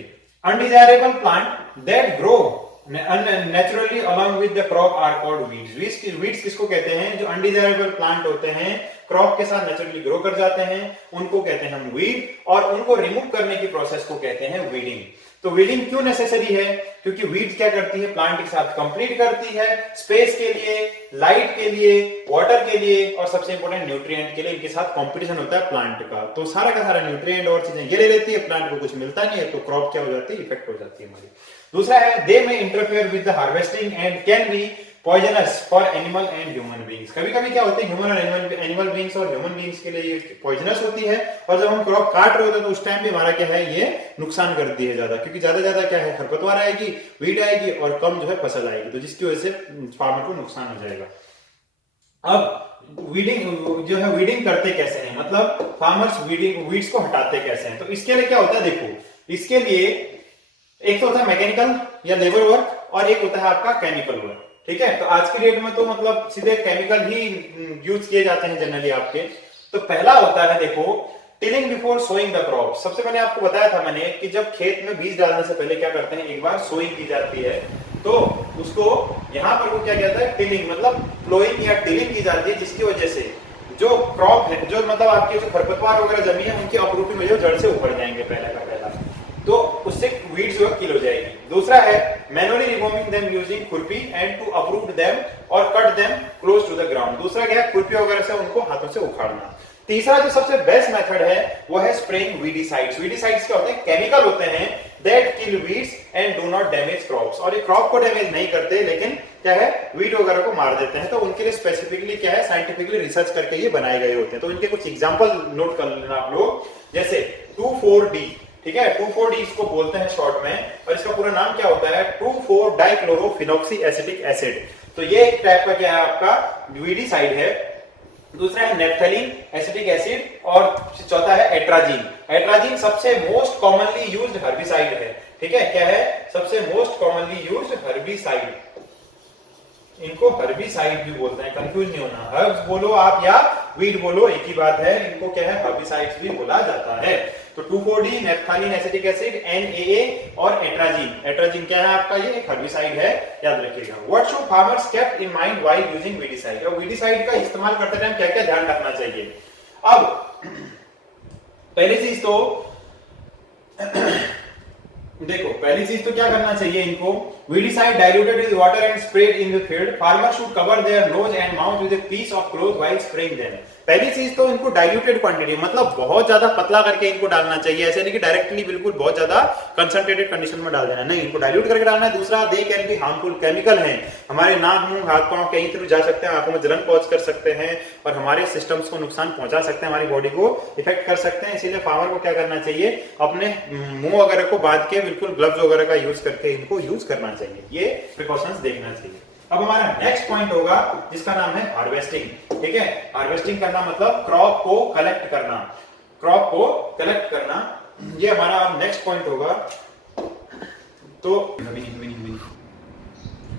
undesirable plant that grow naturally along with the crop are called weeds. Weeds किसको कहते हैं? जो अनडिजायरेबल प्लांट होते हैं, क्रॉप के साथ नेचुरली ग्रो कर जाते हैं, उनको कहते हैं हम वीड, और उनको रिमूव करने की प्रोसेस को कहते हैं वीडिंग। तो वीडिंग क्यों नेसेसरी है? क्योंकि वीड क्या करती है? प्लांट के साथ कंप्लीट करती है, स्पेस के लिए, लाइट के लिए, वाटर के लिए और सबसे इंपॉर्टेंट न्यूट्रिएंट के लिए। इनके साथ कंपटीशन होता है प्लांट का, तो सारा का सारा न्यूट्रिएंट और चीजें ये ले लेती है, प्लांट को कुछ मिलता नहीं है, तो क्रॉप क्या हो जाती है? इफेक्ट हो जाती है हमारी। दूसरा है, दे में interfere with the harvesting and can be poisonous for animal and human beings. कभी कभी क्या होते हैं, ह्यूमन और एनिमल बीइंग्स और ह्यूमन बीइंग्स के लिए ये पॉइजनस होती है, और जब हम क्रॉप काट रहे होते हैं तो उस टाइम भी हमारा क्या है? ये नुकसान करती है ज्यादा, क्योंकि ज्यादा क्या है? खरपतवार आएगी, वीड आएगी और कम जो है फसल आएगी, तो जिसकी वजह से फार्मर को नुकसान हो जाएगा। अब वीडिंग जो है, वीडिंग करते कैसे हैं, मतलब फार्मर्स वीड्स को हटाते कैसे हैं? तो इसके लिए क्या होता है, देखो, इसके लिए एक तो होता है मैकेनिकल या लेबर वर्क, और एक होता है आपका केमिकल वर्क, ठीक है। तो आज के डेट में तो मतलब सीधे केमिकल ही यूज किए जाते हैं जनरली आपके। तो पहला होता है, देखो, tilling before sowing the crop. सबसे पहले आपको बताया था मैंने कि जब खेत में बीज डालने से पहले क्या करते हैं? एक बार सोइंग की जाती है, तो उसको यहाँ पर वो क्या कहता है? टिलिंग, मतलब प्लोइंग या टिलिंग की जाती है, जिसकी वजह से जो क्रॉप है, जो मतलब आपके जो खरपतवार वगैरह जमी है, उनकी अपरूटिंग हो जाए, जड़ से उखड़ जाएंगे पहले का पहला, तो उससे वीड्स जो किल हो जाएगी। दूसरा है manually removing them using khurpi and to uproot them और cut them close to the ground. दूसरा क्या है? खुरपी वगैरह से उनको हाथों से उखाड़ना। तीसरा जो सबसे बेस्ट मेथड है वो है स्प्रेइंग वीडिसाइड्स। वीडिसाइड्स क्या होते हैं? केमिकल होते हैं that kill weeds and do not damage crops. और ये क्रॉप को डैमेज नहीं करते, लेकिन क्या है? वीड वगैरह को मार देते हैं। तो उनके लिए स्पेसिफिकली क्या है? साइंटिफिकली रिसर्च करके ये बनाए गए होते हैं। तो इनके कुछ एग्जांपल नोट कर लेना आप लोग, जैसे 2,4-D ठीक है, 2,4-D इसको बोलते हैं शॉर्ट में, और इसका पूरा नाम क्या होता है, 2,4-डाइक्लोरोफिनॉक्सी एसिटिक एसिड। तो ये एक टाइप का क्या है आपका वीडीसाइड है। दूसरा है नेप्थलीन एसिटिक एसिड, और चौथा है एट्राजीन। एट्राजीन सबसे मोस्ट कॉमनली यूज्ड हर्बिसाइड है। ठीक है, क्या है, सबसे मोस्ट कॉमनली यूज्ड हर्बिसाइड। इनको हर्बिसाइड भी बोलते हैं, कंफ्यूज नहीं होना, हर्ब्स बोलो आप या वीड बोलो एक ही बात है, इनको क्या है, हर्बिसाइड्स भी बोला जाता है। तो 2,4-D, naphthalene acetic acid, NAA और एट्राजीन। एट्राजीन क्या है आपका, ये एक हर्बिसाइड है, याद रखिएगा। What should farmers keep in mind while using weedicide. और वीडीसाइड का इस्तेमाल करते टाइम क्या क्या ध्यान रखना चाहिए। अब पहली चीज तो देखो, पहली चीज तो क्या करना चाहिए इनको, weedicide diluted with water and spread in the field. Farmer should cover their nose and mouth with a piece of cloth while spraying them. पहली चीज तो इनको डाइल्यूटेड क्वांटिटी, मतलब बहुत ज्यादा पतला करके इनको डालना चाहिए, ऐसे नहीं कि डायरेक्टली बिल्कुल बहुत ज्यादा कंसंट्रेटेड कंडीशन में डाल देना, नहीं, इनको डाइल्यूट करके डालना है। दूसरा, they can be harmful, chemical हैं, हमारे नाक, मुंह, हाथ पांव कहीं थ्रू जा सकते हैं, आंखों में जलन पहुंच कर सकते हैं, और हमारे सिस्टम्स को नुकसान पहुंचा सकते हैं, हमारी बॉडी को इफेक्ट कर सकते हैं। इसीलिए फार्मर को क्या करना चाहिए, अपने मुंह वगैरह को बांध के बिल्कुल ग्लव्स वगैरह का यूज करके इनको यूज करना चाहिए, ये प्रिकॉशंस देखना चाहिए। अब हमारा नेक्स्ट पॉइंट होगा जिसका नाम है हार्वेस्टिंग। ठीक है, हार्वेस्टिंग करना मतलब क्रॉप को कलेक्ट करना, क्रॉप को कलेक्ट करना, ये हमारा नेक्स्ट पॉइंट होगा। तो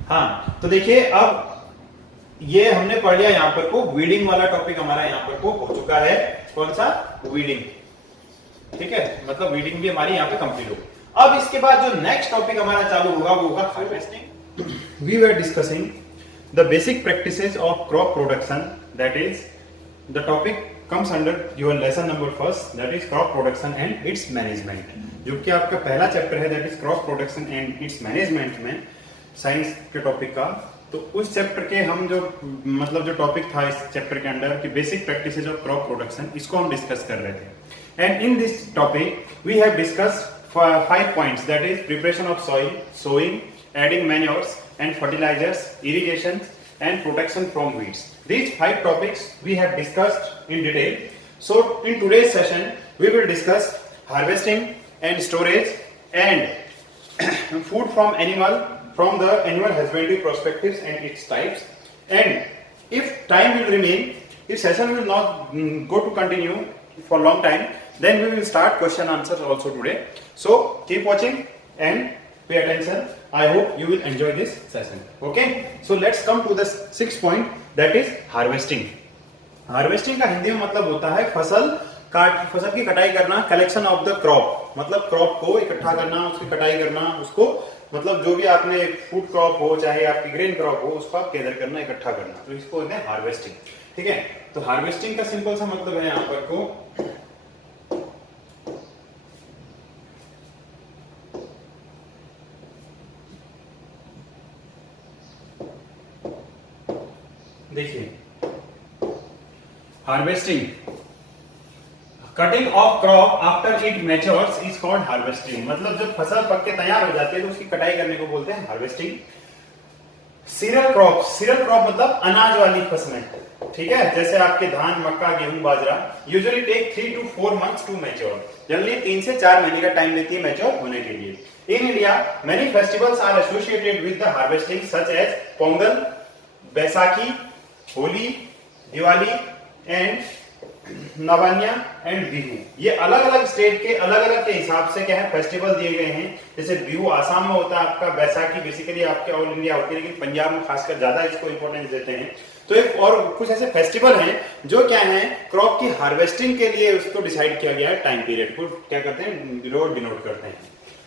हाँ, तो देखिए, अब ये हमने पढ़ लिया यहां पर को, वीडिंग वाला टॉपिक हमारा यहां पर को हो चुका है। कौन सा, वीडिंग। ठीक है, मतलब वीडिंग भी हमारी यहां पे कंप्लीट होगी। अब इसके बाद जो नेक्स्ट टॉपिक हमारा चालू होगा वो होगा harvesting. We were discussing the basic practices of crop production, that is the topic comes under your lesson number first, that is crop production and its management, जो कि आपका पहला चैप्टर है, that is crop production and its management में साइंस के टॉपिक का। तो उस चैप्टर के हम जो मतलब जो टॉपिक था इस चैप्टर के अंदर कि basic practices of crop production, इसको हम डिस्कस कर रहे थे। And in this topic we have discussed 5 points, that is preparation of soil, sowing, adding manures and fertilizers, irrigation and protection from weeds. These 5 topics we have discussed in detail. So in today's session we will discuss harvesting and storage and food from the animal husbandry perspectives and its types. And if time will remain, if session will not go to continue for long time, then we will start question answers also today. So keep watching and pay attention. I hope you will enjoy this session. Okay, so let's come to the 6th point, that is harvesting. Harvesting का हिंदी में मतलब होता है फसल की कटाई करना, कलेक्शन ऑफ द क्रॉप, मतलब क्रॉप को इकट्ठा करना, उसकी कटाई करना, उसको मतलब जो भी आपने फूड क्रॉप हो चाहे आपकी ग्रेन क्रॉप हो, उसको आप गैदर करना, इकट्ठा करना, तो इसको कहते हैं हार्वेस्टिंग। ठीक है, तो हार्वेस्टिंग का सिंपल सा मतलब है यहाँ पर को, देखिए, harvesting, cutting of crop after it matures is called harvesting, मतलब जब फसल पक के तैयार हो जाती है तो उसकी कटाई करने को बोलते हैं हार्वेस्टिंग। सीरियल क्रॉप मतलब अनाज वाली फसलें, ठीक है, जैसे आपके धान, मक्का, गेहूं, बाजरा, usually take 3 to 4 months to mature, generally 3 से 4 महीने का टाइम लेती है मैच्योर होने के लिए। In India many festivals are associated with the harvesting such as Pongal, Baisakhi, Holi, Diwali and Navanna and Bihu. ये अलग अलग स्टेट के अलग अलग के हिसाब से क्या है फेस्टिवल दिए गए हैं। जैसे बिहू आसाम में होता है आपका, बैसाखी बेसिकली आपके ऑल इंडिया होती है, लेकिन पंजाब में खासकर ज्यादा इसको इंपॉर्टेंस देते हैं। तो एक और कुछ ऐसे फेस्टिवल हैं जो क्या है क्रॉप की हार्वेस्टिंग के लिए उसको डिसाइड किया गया है, टाइम पीरियड को क्या करते हैं, डिनोट करते हैं।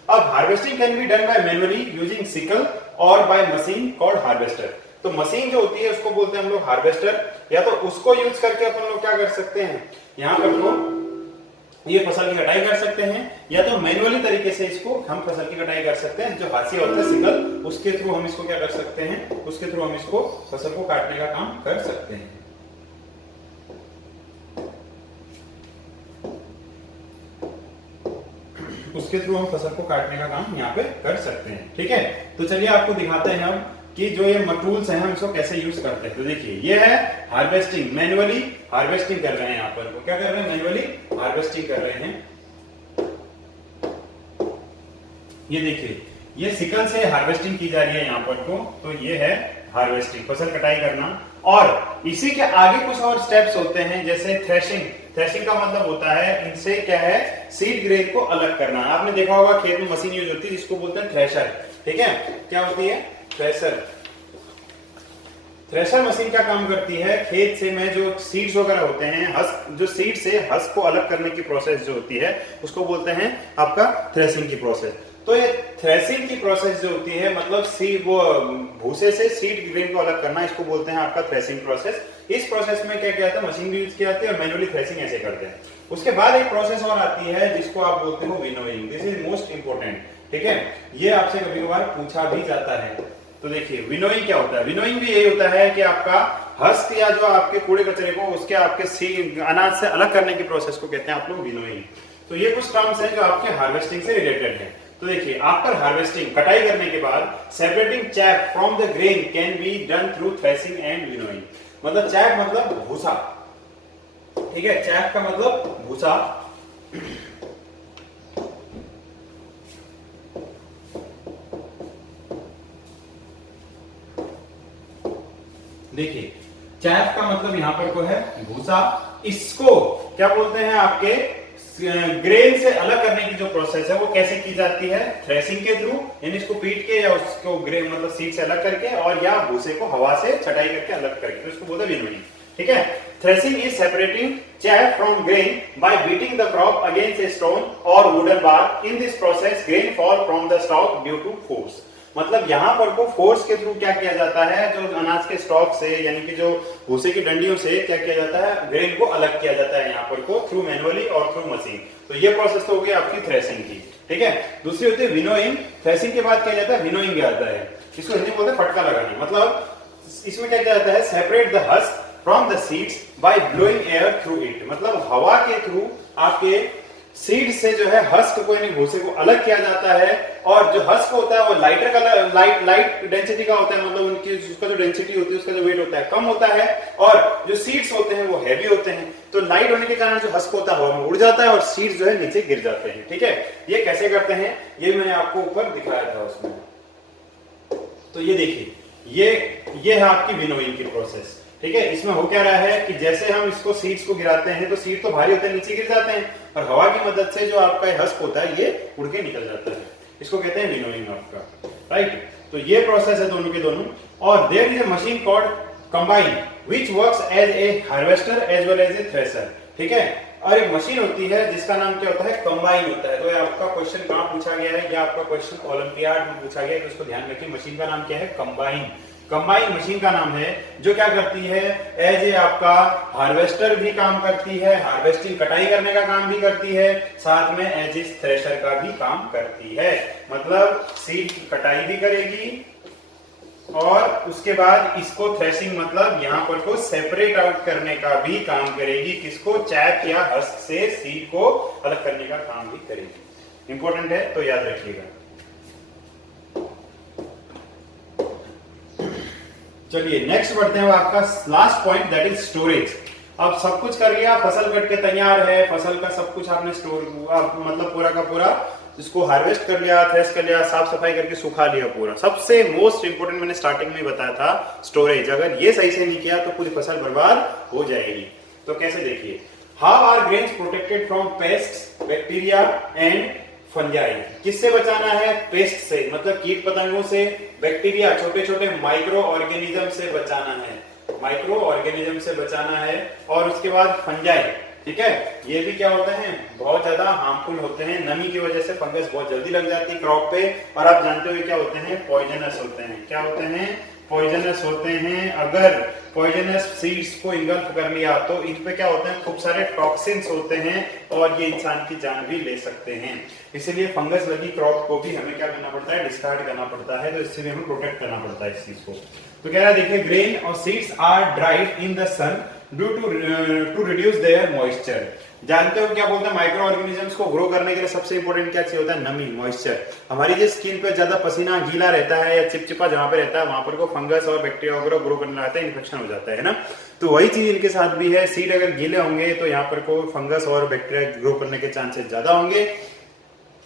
अब harvesting can be done by manually using sickle और बाय मशीन कॉल्ड हार्वेस्टर। तो मशीन जो होती है उसको बोलते हैं हम लोग हार्वेस्टर, या तो उसको यूज करके अपन लोग क्या कर सकते हैं, यहाँ पर तो ये फसल की कटाई कर सकते हैं, या तो मैनुअली तरीके से इसको हम फसल की कटाई कर सकते हैं, जो हाशिया होता है सिकल, उसके थ्रू हम इसको क्या कर सकते हैं, उसके थ्रू हम इसको फसल को काटने का काम कर सकते हैं। उसके थ्रू हम फसल को काटने का काम यहाँ पे कर सकते हैं। ठीक है, तो चलिए आपको दिखाते हैं हम कि जो ये टूल्स हैं हम इसको कैसे यूज करते हैं। तो देखिए, ये है हार्वेस्टिंग, मैनुअली हार्वेस्टिंग कर रहे हैं, यहाँ पर क्या कर रहे हैं, मैनुअली हार्वेस्टिंग कर रहे हैं। ये देखिए, ये सिकल से हार्वेस्टिंग की जा रही है यहाँ पर को, तो ये है हार्वेस्टिंग, फसल कटाई करना। और इसी के आगे कुछ और स्टेप्स होते हैं, जैसे थ्रेशिंग। थ्रेशिंग का मतलब होता है, इनसे क्या है, सीड ग्रेन को अलग करना। आपने देखा होगा खेत में मशीन यूज होती है जिसको बोलते हैं थ्रेशर, ठीक है। क्या होती है? थ्रेशर। थ्रेशर मशीन क्या काम करती है, खेत से में जो सीड्स वगैरह होते हैं, हस्क, जो सीड से हस्क को अलग करने की प्रोसेस जो होती है उसको बोलते हैं आपका थ्रेशिंग की प्रोसेस। तो ये थ्रेशिंग की प्रोसेस जो होती है, मतलब सीड, वो भूसे से सीड ग्रेन को अलग करना, इसको बोलते हैं आपका थ्रेशिंग प्रोसेस। इस प्रोसेस में क्या किया जाता है, मशीन भी यूज की जाती है और मैनुअली थ्रेशिंग ऐसे करते हैं। उसके बाद एक प्रोसेस और आती है जिसको आप बोलते हो winnowing. This is most important, ठीक है। ये आपसे कभी कभार पूछा भी जाता है। तो देखिए विनोइंग क्या होता है। विनोइंग भी यही होता है कि आपका हस्क या जो आपके कूड़े कचरे को उसके आपके सीड अनाज से अलग करने की प्रोसेस को कहते हैं आप लोग विनोइंग। तो ये कुछ टर्म्स हैं जो आपके हार्वेस्टिंग से रिलेटेड है। तो देखिए, आफ्टर हार्वेस्टिंग, कटाई करने के बाद, separating chaff from the grain can be done through threshing and winnowing. मतलब चैफ मतलब भूसा, ठीक है। चैफ का मतलब भूसा। देखिए, चैफ का मतलब यहां पर को है भूसा। इसको क्या बोलते हैं, आपके ग्रेन से अलग करने की जो प्रोसेस है वो कैसे की जाती है, थ्रेशिंग के थ्रू, यानी इसको पीट के या उसको ग्रेन मतलब सीड से अलग करके, और या भूसे को हवा से छटाई करके अलग करके, तो इसको बोलते हैं विनोइंग, ठीक है। Threshing is separating chaff from grain by beating the crop against a stone or wooden bar. In this process, grain fall from the stalk due to force. मतलब यहाँ पर को फोर्स के थ्रू क्या किया जाता है, जो अनाज के स्टॉक से यानी कि जो भूसे की डंडियों से क्या किया जाता है, ग्रेन को अलग किया जाता है यहाँ पर को थ्रू मैनुअली और थ्रू मशीन। तो ये प्रोसेस तो हो गई आपकी थ्रेशिंग की, ठीक है। दूसरी होती है विनोइंग। थ्रेशिंग के बाद क्या जाता है, विनोइंग आता है। इसको हिंदी में बोलते हैं फटका लगाना। मतलब इसमें क्या किया जाता है, separate the husk from the seeds by blowing air through it. मतलब हवा के थ्रू आपके सीड से जो है हस्क को यानी भूसे को अलग किया जाता है। और जो हस्क होता है वो लाइटर कलर, लाइट डेंसिटी का होता है, मतलब उनकी उसका जो डेंसिटी होती है, उसका जो वेट होता है कम होता है। और जो सीड्स होते हैं वो हैवी होते हैं। तो लाइट होने के कारण जो हस्क होता है हवा में उड़ जाता है और सीड्स जो है नीचे गिर जाते हैं, ठीक है। ये कैसे करते हैं ये मैंने आपको ऊपर दिखाया था उसमें। तो ये देखिए, ये है आपकी विनोइंग की प्रोसेस, ठीक है। इसमें हो क्या रहा है कि जैसे हम इसको सीड्स को गिराते हैं तो सीड तो भारी होते हैं, नीचे गिर जाते हैं, और हवा की मदद से जो आपका हस्क होता है ये उड़ के निकल जाता है। इसको कहते हैं विनोइंग आपका, राइट। तो ये प्रोसेस है दोनों के दोनों। और there is a machine called combine which works as a harvester as well as a thresher, ठीक है। और एक मशीन होती है जिसका नाम क्या होता है, कंबाइन होता है। तो ये आपका क्वेश्चन कहां पूछा गया है, या आपका क्वेश्चन ओलंपियाड में पूछा गया है, तो इसको ध्यान रखिए। मशीन का नाम क्या है, कंबाइन। कंबाइन मशीन का नाम है जो क्या करती है, एज ए आपका हार्वेस्टर भी काम करती है, हार्वेस्टिंग कटाई करने का काम भी करती है, साथ में एज ए थ्रेशर का भी काम करती है। मतलब सीड कटाई भी करेगी और उसके बाद इसको थ्रेशिंग मतलब यहाँ पर को सेपरेट आउट करने का भी काम करेगी। किसको, चैफ या हस्क से सीड को अलग करने का काम भी करेगी। इंपॉर्टेंट है, तो याद रखिएगा। चलिए नेक्स्ट बढ़ते हैं, आपका last point that is storage. अब सब कुछ कर लिया, फसल कट के तैयार है, फसल का सब कुछ आपने स्टोर मतलब पूरा का पूरा इसको हार्वेस्ट कर लिया, थ्रेश कर लिया, साफ सफाई करके सुखा लिया पूरा। सबसे मोस्ट इंपोर्टेंट मैंने स्टार्टिंग में बताया था स्टोरेज। अगर ये सही से नहीं किया तो पूरी फसल बर्बाद हो जाएगी। तो कैसे, देखिए, how are grains protected from pests, bacteria and fungi. किससे बचाना है, पेस्ट से, मतलब कीट पतंगों से, बैक्टीरिया छोटे छोटे माइक्रो ऑर्गेनिज्म से बचाना है, माइक्रो ऑर्गेनिज्म से बचाना है। और उसके बाद फंजाई, ठीक है। ये भी क्या होते हैं, बहुत ज्यादा हार्मफुल होते हैं। नमी की वजह से फंगस बहुत जल्दी लग जाती है क्रॉप पे, और आप जानते हो क्या होते हैं, पॉइजनस होते हैं। क्या होते हैं, पॉइजनस होते हैं। अगर पॉइजनस सीड्स को इंगल्फ कर लिया तो इन पे क्या होते हैं, खूब सारे टॉक्सिन्स होते हैं और ये इंसान की जान भी ले सकते हैं। इसलिए फंगस लगी क्रॉप को भी हमें क्या करना पड़ता है, डिस्कार्ड करना पड़ता है। तो इससे भी हमें प्रोटेक्ट करना पड़ता है इस चीज को। तो कह रहा है, देखिए, ग्रेन और seeds are dried in the sun due to reduce their moisture. जानते हो क्या बोलते हैं, माइक्रो ऑर्गेनिजम्स को ग्रो करने के लिए सबसे इंपॉर्टेंट क्या चीज होता है, नमी, मॉइस्चर। हमारी जो स्किन पे ज्यादा पसीना गीला रहता है या चिपचिपा जहां पे रहता है, वहां पर को फंगस और बैक्टीरिया वगैरह ग्रो करने लगता है, इन्फेक्शन हो जाता है ना। तो वही चीज इनके साथ भी है। सीड अगर गीले होंगे तो यहाँ पर को फंगस और बैक्टीरिया ग्रो करने के चांसेस ज्यादा होंगे।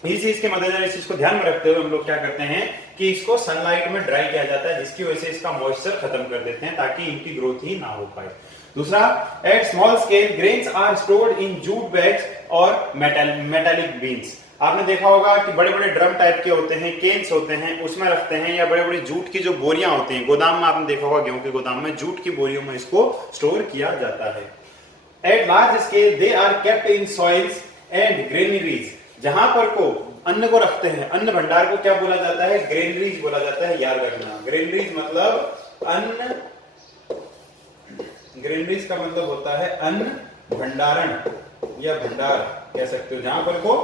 इस चीज के मद्देनजर इस चीज को ध्यान में रखते हुए हम लोग क्या करते हैं कि इसको सनलाइट में ड्राई किया जाता है, जिसकी वजह से इसका मॉइस्चर खत्म कर देते हैं ताकि इनकी ग्रोथ ही ना हो पाए। दूसरा, at small scale grains are stored in jute bags और मेटालिक बीन्स। आपने देखा होगा कि बड़े बड़े ड्रम टाइप के होते हैं, केन्स होते हैं, उसमें रखते हैं, या बड़े बड़े जूट की जो बोरियां होती हैं गोदाम में, आपने देखा होगा गेहूं के गोदाम में जूट की बोरियों में इसको स्टोर किया जाता है। At large scale they are kept in silos and granaries. जहां पर को अन्न को रखते हैं, अन्न भंडार को क्या बोला जाता है? ग्रेनरीज बोला जाता है, याद रखना। ग्रेनरीज मतलब अन्न, ग्रेनरीज का मतलब होता है अन्न भंडारण या भंडार कह सकते हो, जहां पर को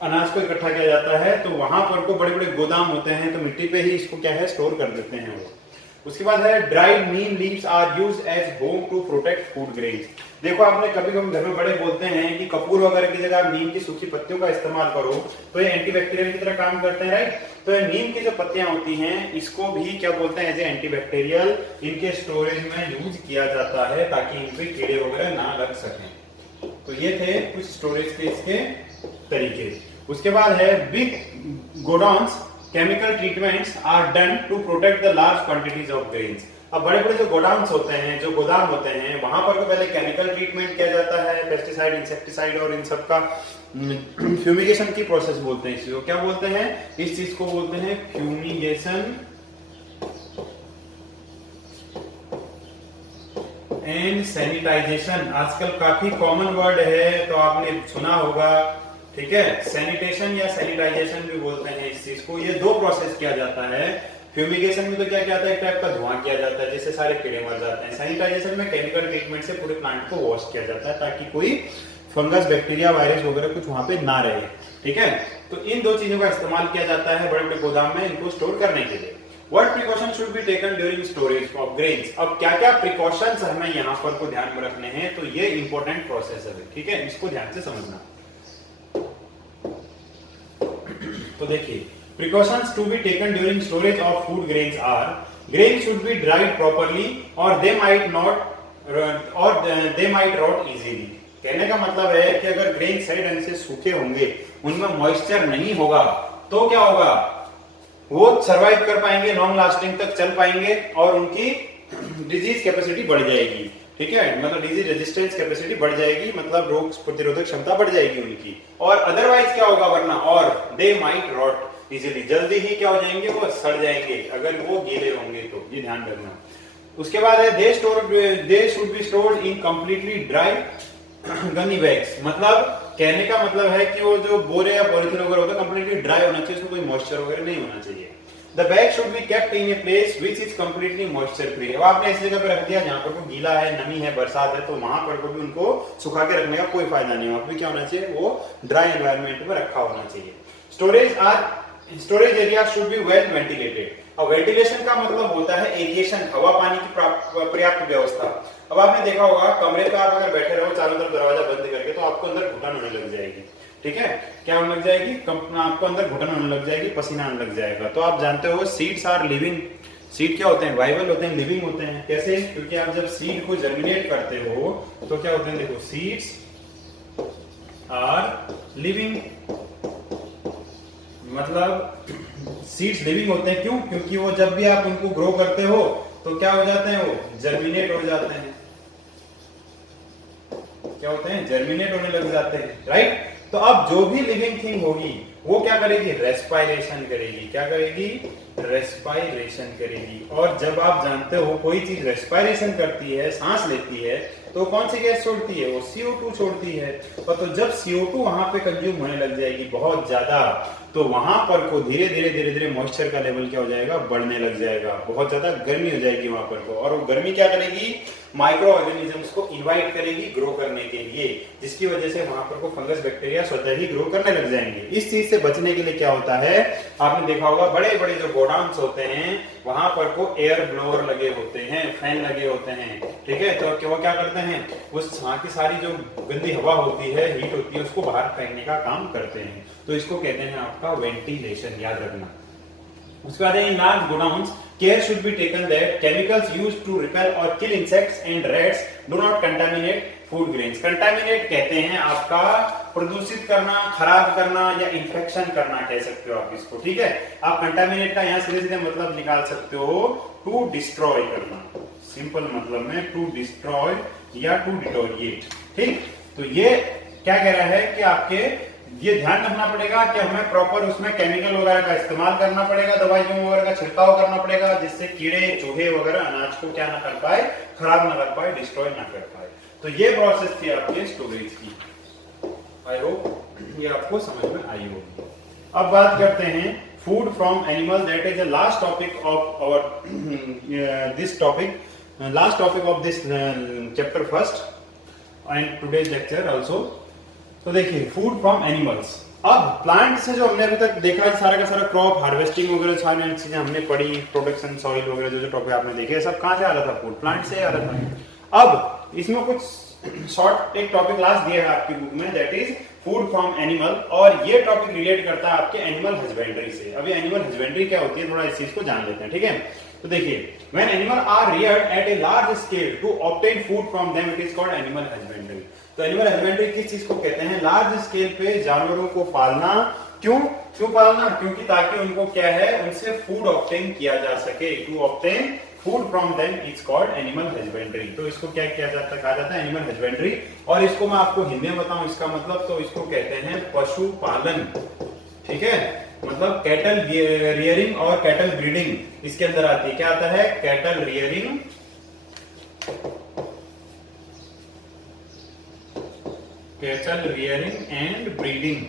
अनाज को इकट्ठा किया जाता है, तो वहां पर को बड़े बड़े गोदाम होते हैं, तो मिट्टी पे ही इसको क्या है स्टोर कर देते हैं वो। उसके बाद है dried neem leaves are used as home to protect food grains. देखो आपने कभी कभी घर में बड़े बोलते हैं कि कपूर वगैरह की जगह आप नीम की सूखी पत्तियों का इस्तेमाल करो तो ये एंटीबैक्टीरियल की तरह काम करते हैं, राइट। तो ये नीम की जो पत्तियां होती हैं इसको भी क्या बोलते हैं? एज ए एंटीबैक्टीरियल इनके स्टोरेज में यूज किया जाता है ताकि इन पे कीड़े वगैरह ना लग सकें। तो ये थे कुछ स्टोरेज के इसके तरीके। उसके बाद है big godowns chemical treatments are done to protect the large quantities of grains. अब बड़े बड़े जो गोडाउन्स होते हैं, जो गोदाम होते हैं, वहां पर तो पहले केमिकल ट्रीटमेंट किया जाता है, पेस्टिसाइड, इंसेक्टिसाइड और इन सब का फ्यूमिगेशन की प्रोसेस बोलते हैं इसको। क्या बोलते हैं? इस चीज को बोलते हैं फ्यूमिगेशन एंड सैनिटाइजेशन। आजकल काफी कॉमन वर्ड है तो आपने सुना होगा, ठीक है। सैनिटेशन या सैनिटाइजेशन भी बोलते हैं इस चीज को। ये दो प्रोसेस किया जाता है। फ्यूमिगेशन में तो क्या किया जाता है? एक टाइप का धुआं किया जाता है जिससे सारे कीड़े मर जाते हैं। सैनिटाइजेशन में केमिकल ट्रीटमेंट से पूरे प्लांट को वॉश किया जाता है ताकि कोई फंगस, बैक्टीरिया, वायरस वगैरह कुछ वहां पे ना रहे, ठीक है। तो इन दो चीजों का इस्तेमाल किया जाता है बड़े बड़े गोदाम में इनको स्टोर करने के लिए। What precautions should be taken during storage of grains? अब क्या क्या प्रिकॉशंस हमें यहाँ पर को ध्यान में रखने हैं, तो ये इंपॉर्टेंट प्रोसेस है, ठीक है, इसको ध्यान से समझना। तो देखिए, precautions to be taken during storage of food grains are: grains should be dried properly or they might rot easily। कहने का मतलब है कि अगर ग्रेन सही ढंग से सूखे होंगे, उनमें मॉइस्चर नहीं होगा, तो क्या होगा? वो सरवाइव कर पाएंगे, लॉन्ग लास्टिंग तक चल पाएंगे और उनकी डिजीज कैपेसिटी बढ़ जाएगी, ठीक है। मतलब डिजीज रेजिस्टेंस कैपेसिटी बढ़ जाएगी, मतलब रोग प्रतिरोधक क्षमता बढ़ जाएगी उनकी। और अदरवाइज क्या होगा वरना? और दे माइट रॉट इजीली, जल्दी ही क्या हो जाएंगे? वो सड़ जाएंगे अगर वो गीले होंगे तो, ये ध्यान रखना। उसके बाद है they should be stored in completely dry Ghani bags. मतलब कहने का मतलब है कि वो जो बोरे या पॉलिथीन वगैरह होता है कंप्लीटली ड्राई होना चाहिए, उसमें कोई मॉइस्चर वगैरह नहीं होना चाहिए। The bag should be kept in a place which is completely moisture free। अब आपने ऐसी जगह पे रख दिया जहां पर को गीला है, नमी है, बरसात है, तो वहां पर को भी उनको सुखा के रखने का कोई फायदा नहीं। वहां पर क्या होना चाहिए? वो ड्राई एनवायरनमेंट में रखा होना चाहिए। Storage area should be well ventilated. अब वेंटिलेशन का मतलब होता है एरिएशन, हवा पानी की पर्याप्त व्यवस्था। अब आपने देखा होगा कमरे पे आप अगर बैठे रहो चारों तरफ दरवाजा बंद करके, तो आपको अंदर घुटन होने लग जाएगी, ठीक है। क्या होने लग जाएगी? आपको अंदर घुटन होने लग जाएगी, पसीना आने लग जाएगा। तो आप जानते हो सीड्स आर लिविंग। सीड क्या होते हैं? वाइबल होते हैं, लिविंग होते हैं। कैसे? क्योंकि आप जब सीड को जर्मिनेट करते हो तो क्या होते हैं? देखो, सीड्स आर लिविंग, मतलब सीड्स लिविंग होते हैं। क्यों? क्योंकि वो जब भी आप उनको ग्रो करते हो तो क्या हो जाते हैं? वो जर्मिनेट हो जाते हैं। क्या होते हैं? जर्मिनेट होने लग जाते हैं, राइट। तो अब जो भी लिविंग थिंग होगी वो क्या करेगी? रेस्पायरेशन करेगी। क्या करेगी? रेस्पायरेशन करेगी। और जब आप जानते हो कोई चीज रेस्पायरेशन करती है, सांस लेती है, तो कौन सी गैस छोड़ती है? वो CO2 छोड़ती है। और तो जब CO2 वहां पे कंज्यूम होने लग जाएगी बहुत ज्यादा, तो वहां पर को धीरे धीरे मॉइस्चर का लेवल क्या हो जाएगा? बढ़ने लग जाएगा, बहुत ज्यादा गर्मी हो जाएगी वहां पर को। और वो गर्मी क्या करेगी? माइक्रो ऑर्गेनिजम्स को इनवाइट करेगी ग्रो करने के लिए, जिसकी वजह से वहां पर को फंगस, बैक्टीरिया स्वतः ही ग्रो करने लग जाएंगे। इस चीज से बचने के लिए क्या होता है? आपने देखा होगा बड़े बड़े जो गोडाउन्स होते हैं वहां पर को एयर ब्लोअर लगे होते हैं, फैन लगे होते हैं, ठीक है। तो वो क्या करते हैं? उस वहां की सारी जो गंदी हवा होती है, हीट होती है, उसको बाहर फेंकने का काम करते हैं। तो इसको कहते हैं आपका वेंटिलेशन, याद रखना। उसके बाद in large godowns care should be taken that chemicals used to repel or kill insects and rats do not contaminate food grains। contaminate कहते हैं आपका प्रदूषित करना, खराब करना या इंफेक्शन करना कह सकते हो आप इसको, ठीक है। आप कंटामिनेट का यहाँ सीधे सीधे मतलब निकाल सकते हो टू डिस्ट्रॉय करना, सिंपल मतलब में टू डिस्ट्रॉय या टू डिटोरिएट, ठीक। तो ये क्या कह रहा है कि आपके ये ध्यान रखना पड़ेगा कि हमें प्रॉपर उसमें केमिकल वगैरह का इस्तेमाल करना पड़ेगा, दवाइयों वगैरह का छिड़काव करना पड़ेगा, जिससे कीड़े चूहे वगैरह अनाज को क्या ना कर पाए, खराब ना कर पाए, डिस्ट्रॉय ना कर पाए। तो ये प्रोसेस थी आपके स्टोरेज की। आई होप ये आपको समझ में आई होगी। अब बात करते हैं food from animal, that is the last topic of our this topic, last topic of this chapter first and today's lecture also. तो देखिए फूड फ्रॉम एनिमल्स, अब प्लांट से जो हमने अभी तक देखा है सारा का सारा क्रॉप हार्वेस्टिंग वगैरह सारी चीजें हमने पढ़ी, प्रोडक्शन सॉइल वगैरह जो जो टॉपिक आपने देखे सब कहां से आ रहा था, फूड प्लांट से आ रहा था। अब इसमें कुछ शॉर्ट एक टॉपिक लास्ट दिया है आपकी बुक में, that is food from animal, और ये टॉपिक रिलेट करता है आपके एनिमल हस्बेंड्री से। अभी एनिमल हस्बेंड्री क्या होती है थोड़ा इस चीज को जान लेते हैं, ठीक है। तो देखिए when animal are reared at a large scale to obtain food from them, it is called animal husbandry. तो एनिमल हस्बेंड्री किस चीज को कहते हैं, लार्ज स्केल पे जानवरों को पालना। क्यों पालना, क्योंकि ताकि उनको क्या है, उनसे फूड ऑब्टेन किया जा सके, to obtain food from them is called animal husbandry. तो इसको क्या किया जाता है, कहा जाता है एनिमल हस्बेंड्री। और इसको मैं आपको हिंदी में बताऊं इसका मतलब, तो इसको कहते हैं पशुपालन, ठीक है। मतलब कैटल रियरिंग और कैटल ब्रीडिंग इसके अंदर आती है। क्या आता है, cattle rearing, cattle rearing and breeding,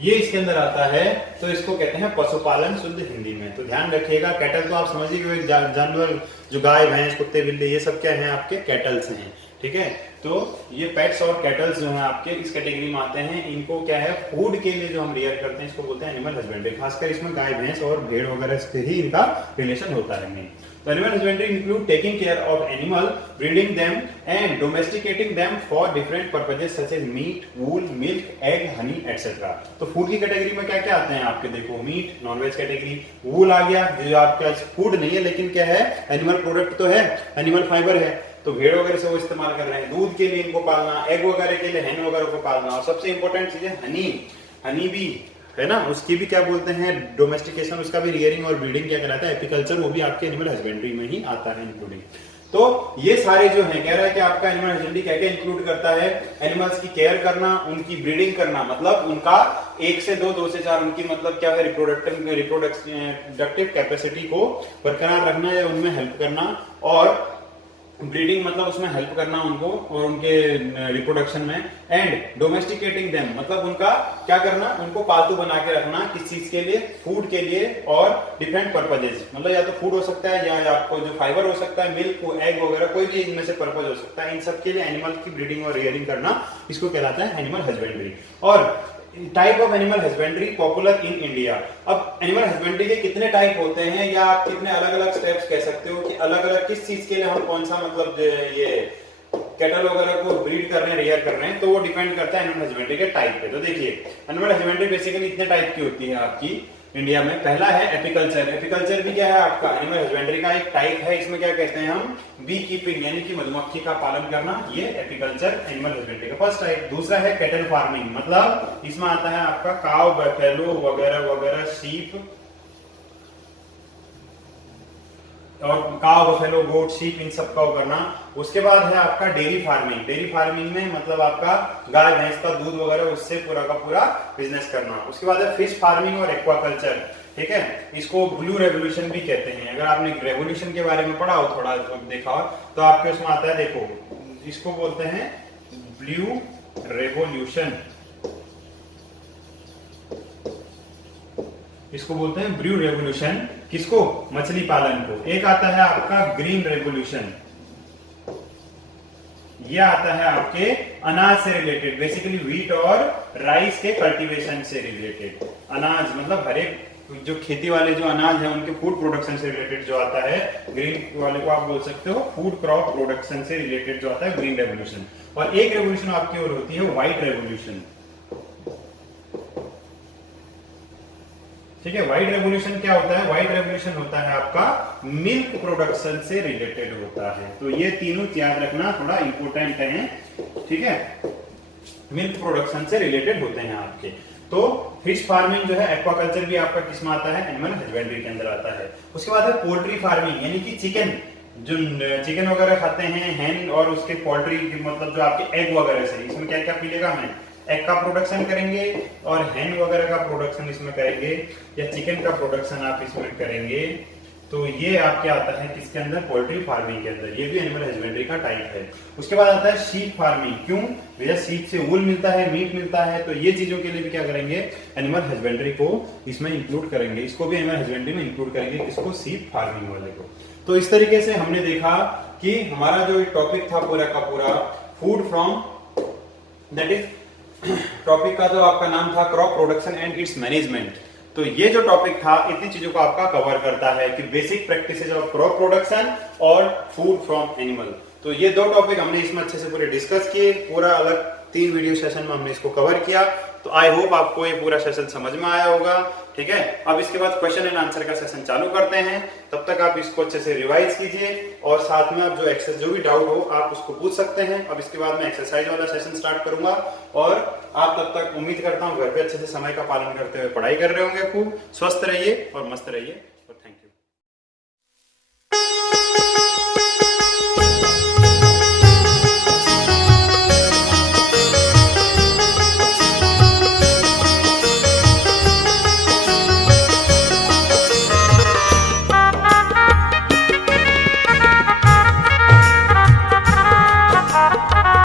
ये इसके अंदर आता है। तो इसको कहते हैं पशुपालन शुद्ध हिंदी में। तो ध्यान रखिएगा, कैटल तो आप समझिए कि जानवर जो गाय भैंस कुत्ते बिल्ली ये सब क्या है, आपके कैटल्स हैं, ठीक है। तो ये पेट्स और कैटल्स जो हैं आपके इस कैटेगरी में आते हैं। इनको क्या है, फूड के लिए जो हम रियर करते हैं इसको बोलते हैं एनिमल हस्बेंड्री। खासकर इसमें गाय भैंस और भेड़ वगैरह से ही इनका रिलेशन होता है मेन। तो animal husbandry include taking care of animal, breeding them and domesticating them for different purposes such as meat, wool, milk, egg, honey etcetera. तो फूड की कैटेगरी में क्या क्या आते हैं आपके, देखो मीट नॉनवेज कैटेगरी, वूल आ गया जो आपका फूड नहीं है लेकिन क्या है एनिमल प्रोडक्ट तो है, एनिमल फाइबर है, तो भेड़ वगैरह से वो इस्तेमाल कर रहे हैं, दूध के लिए इनको पालना, एग वगैरह के लिए हैन वगैरह को पालना, और सबसे इंपॉर्टेंट चीज है हनी भी है ना, उसकी भी क्या बोलते हैं डोमेस्टिकेशन, उसका भी रियरिंग और ब्रीडिंग क्या कहलाता है, एपिकल्चर, वो भी आपके एनिमल हस्बेंड्री में ही आता है इंक्लूडिंग। तो ये सारे जो है कह रहा है कि आपका एनिमल हस्बेंड्री क्या क्या इंक्लूड करता है, एनिमल्स की केयर करना, उनकी ब्रीडिंग करना, मतलब उनका 1 से 2, 2 से 4 उनकी मतलब क्या है रिप्रोडक्टिव कैपेसिटी को बरकरार रखना या उनमें हेल्प करना, और ब्रीडिंग मतलब उसमें हेल्प करना उनको और उनके रिप्रोडक्शन में, एंड डोमेस्टिकेटिंग देम मतलब उनका क्या करना, उनको पालतू बना के रखना, किस चीज के लिए, फूड के लिए और डिफरेंट पर्पजेस, मतलब या तो फूड हो सकता है या आपको जो फाइबर हो सकता है, मिल्क, एग वगैरह, कोई भी इनमें से पर्पज हो सकता है। इन सब के लिए एनिमल की ब्रीडिंग और रियरिंग करना इसको कहलाता है एनिमल हस्बेंड्री। और type of animal husbandry popular in India. अब एनिमल हस्बेंड्री के कितने टाइप होते हैं, या आप कितने अलग अलग स्टेप्स कह सकते हो कि अलग अलग किस चीज के लिए हम कौन सा मतलब ये कैटल वगैरह को ब्रीड कर रहे हैं, रियर कर रहे हैं, तो वो डिपेंड करता है एनिमल हस्बेंड्री के टाइप पे। तो देखिए एनिमल हस्बेंड्री बेसिकली इतने टाइप की होती है आपकी इंडिया में। पहला है एपिकल्चर। एपिकल्चर भी क्या है आपका एनिमल हस्बेंड्री का एक टाइप है। इसमें क्या कहते हैं हम, बी कीपिंग यानी कि मधुमक्खी का पालन करना, ये एपिकल्चर एनिमल हस्बेंड्री का फर्स्ट टाइप। दूसरा है कैटल फार्मिंग, मतलब इसमें आता है आपका काव, बफेलो वगैरह वगैरह, शीप और काव, बफेलो, गोट, शीप, इन सब का करना। उसके बाद है आपका डेयरी फार्मिंग। डेयरी फार्मिंग में मतलब आपका गाय भैंस का दूध वगैरह उससे पूरा का पूरा बिजनेस करना। उसके बाद है फिश फार्मिंग और एक्वाकल्चर, ठीक है। इसको ब्लू रेवोल्यूशन भी कहते हैं। अगर आपने रेवोल्यूशन के बारे में पढ़ा हो, थोड़ा देखा हो, तो आपके उसमें आता है, देखो इसको बोलते हैं ब्लू रेवोल्यूशन, इसको बोलते हैं ब्लू रेवोल्यूशन। किसको, मछली पालन को। एक आता है आपका ग्रीन रेवोल्यूशन, यह आता है आपके अनाज से रिलेटेड, बेसिकली व्हीट और राइस के कल्टीवेशन से रिलेटेड। अनाज मतलब हर एक जो खेती वाले जो अनाज है उनके फूड प्रोडक्शन से रिलेटेड जो आता है, ग्रीन वाले को आप बोल सकते हो फूड क्रॉप प्रोडक्शन से रिलेटेड जो आता है ग्रीन रेवोल्यूशन। और एक रेवोल्यूशन आपकी और होती है व्हाइट रेवोल्यूशन, ठीक है। व्हाइट रेवोल्यूशन क्या होता है, व्हाइट रेवोल्यूशन होता है आपका मिल्क प्रोडक्शन से रिलेटेड होता है। तो ये तीनों याद रखना थोड़ा इंपॉर्टेंट है, ठीक है, मिल्क प्रोडक्शन से रिलेटेड होते हैं आपके। तो फिश फार्मिंग जो है, एक्वाकल्चर भी आपका किसमें आता है, एनिमल हस्बेंड्री के अंदर आता है। उसके बाद है पोल्ट्री फार्मिंग, यानी कि चिकन, जो चिकन वगैरह खाते हैं, हैन और उसके पोल्ट्री मतलब जो आपके एग वगैरह से, इसमें क्या क्या मिलेगा हमें, एग का प्रोडक्शन करेंगे और हैन वगैरह का प्रोडक्शन इसमें करेंगे, या चिकन का प्रोडक्शन आप इसमें करेंगे। तो ये आपके आता है किसके अंदर, पोल्ट्री फार्मिंग के अंदर, ये भी एनिमल हस्बेंड्री का टाइप है। उसके बाद आता है शीप फार्मिंग, क्यों भैया, शीप से वूल मिलता है, मीट मिलता है, तो ये चीजों के लिए भी क्या करेंगे, एनिमल हस्बेंड्री को इसमें इंक्लूड करेंगे, इसको भी एनिमल हस्बेंड्री में इंक्लूड करेंगे, किसको, शीप फार्मिंग वाले को। तो इस तरीके से हमने देखा कि हमारा जो टॉपिक था पूरा का पूरा, food from, that is topic का जो आपका नाम था crop production and it's management. तो ये जो टॉपिक था इतनी चीजों को आपका कवर करता है कि basic practices of crop production और फूड फ्रॉम एनिमल। तो ये दो टॉपिक हमने इसमें अच्छे से पूरे डिस्कस किए, पूरा अलग 3 वीडियो सेशन में हमने इसको कवर किया। तो आई होप आपको ये पूरा सेशन समझ में आया होगा, ठीक है। अब इसके बाद क्वेश्चन एंड आंसर का सेशन चालू करते हैं, तब तक आप इसको अच्छे से रिवाइज कीजिए और साथ में आप जो भी डाउट हो आप उसको पूछ सकते हैं। अब इसके बाद मैं एक्सरसाइज वाला सेशन स्टार्ट करूंगा और आप तब तक उम्मीद करता हूँ घर पे अच्छे से समय का पालन करते हुए पढ़ाई कर रहे होंगे, खूब स्वस्थ रहिए और मस्त रहिए और थैंक यू।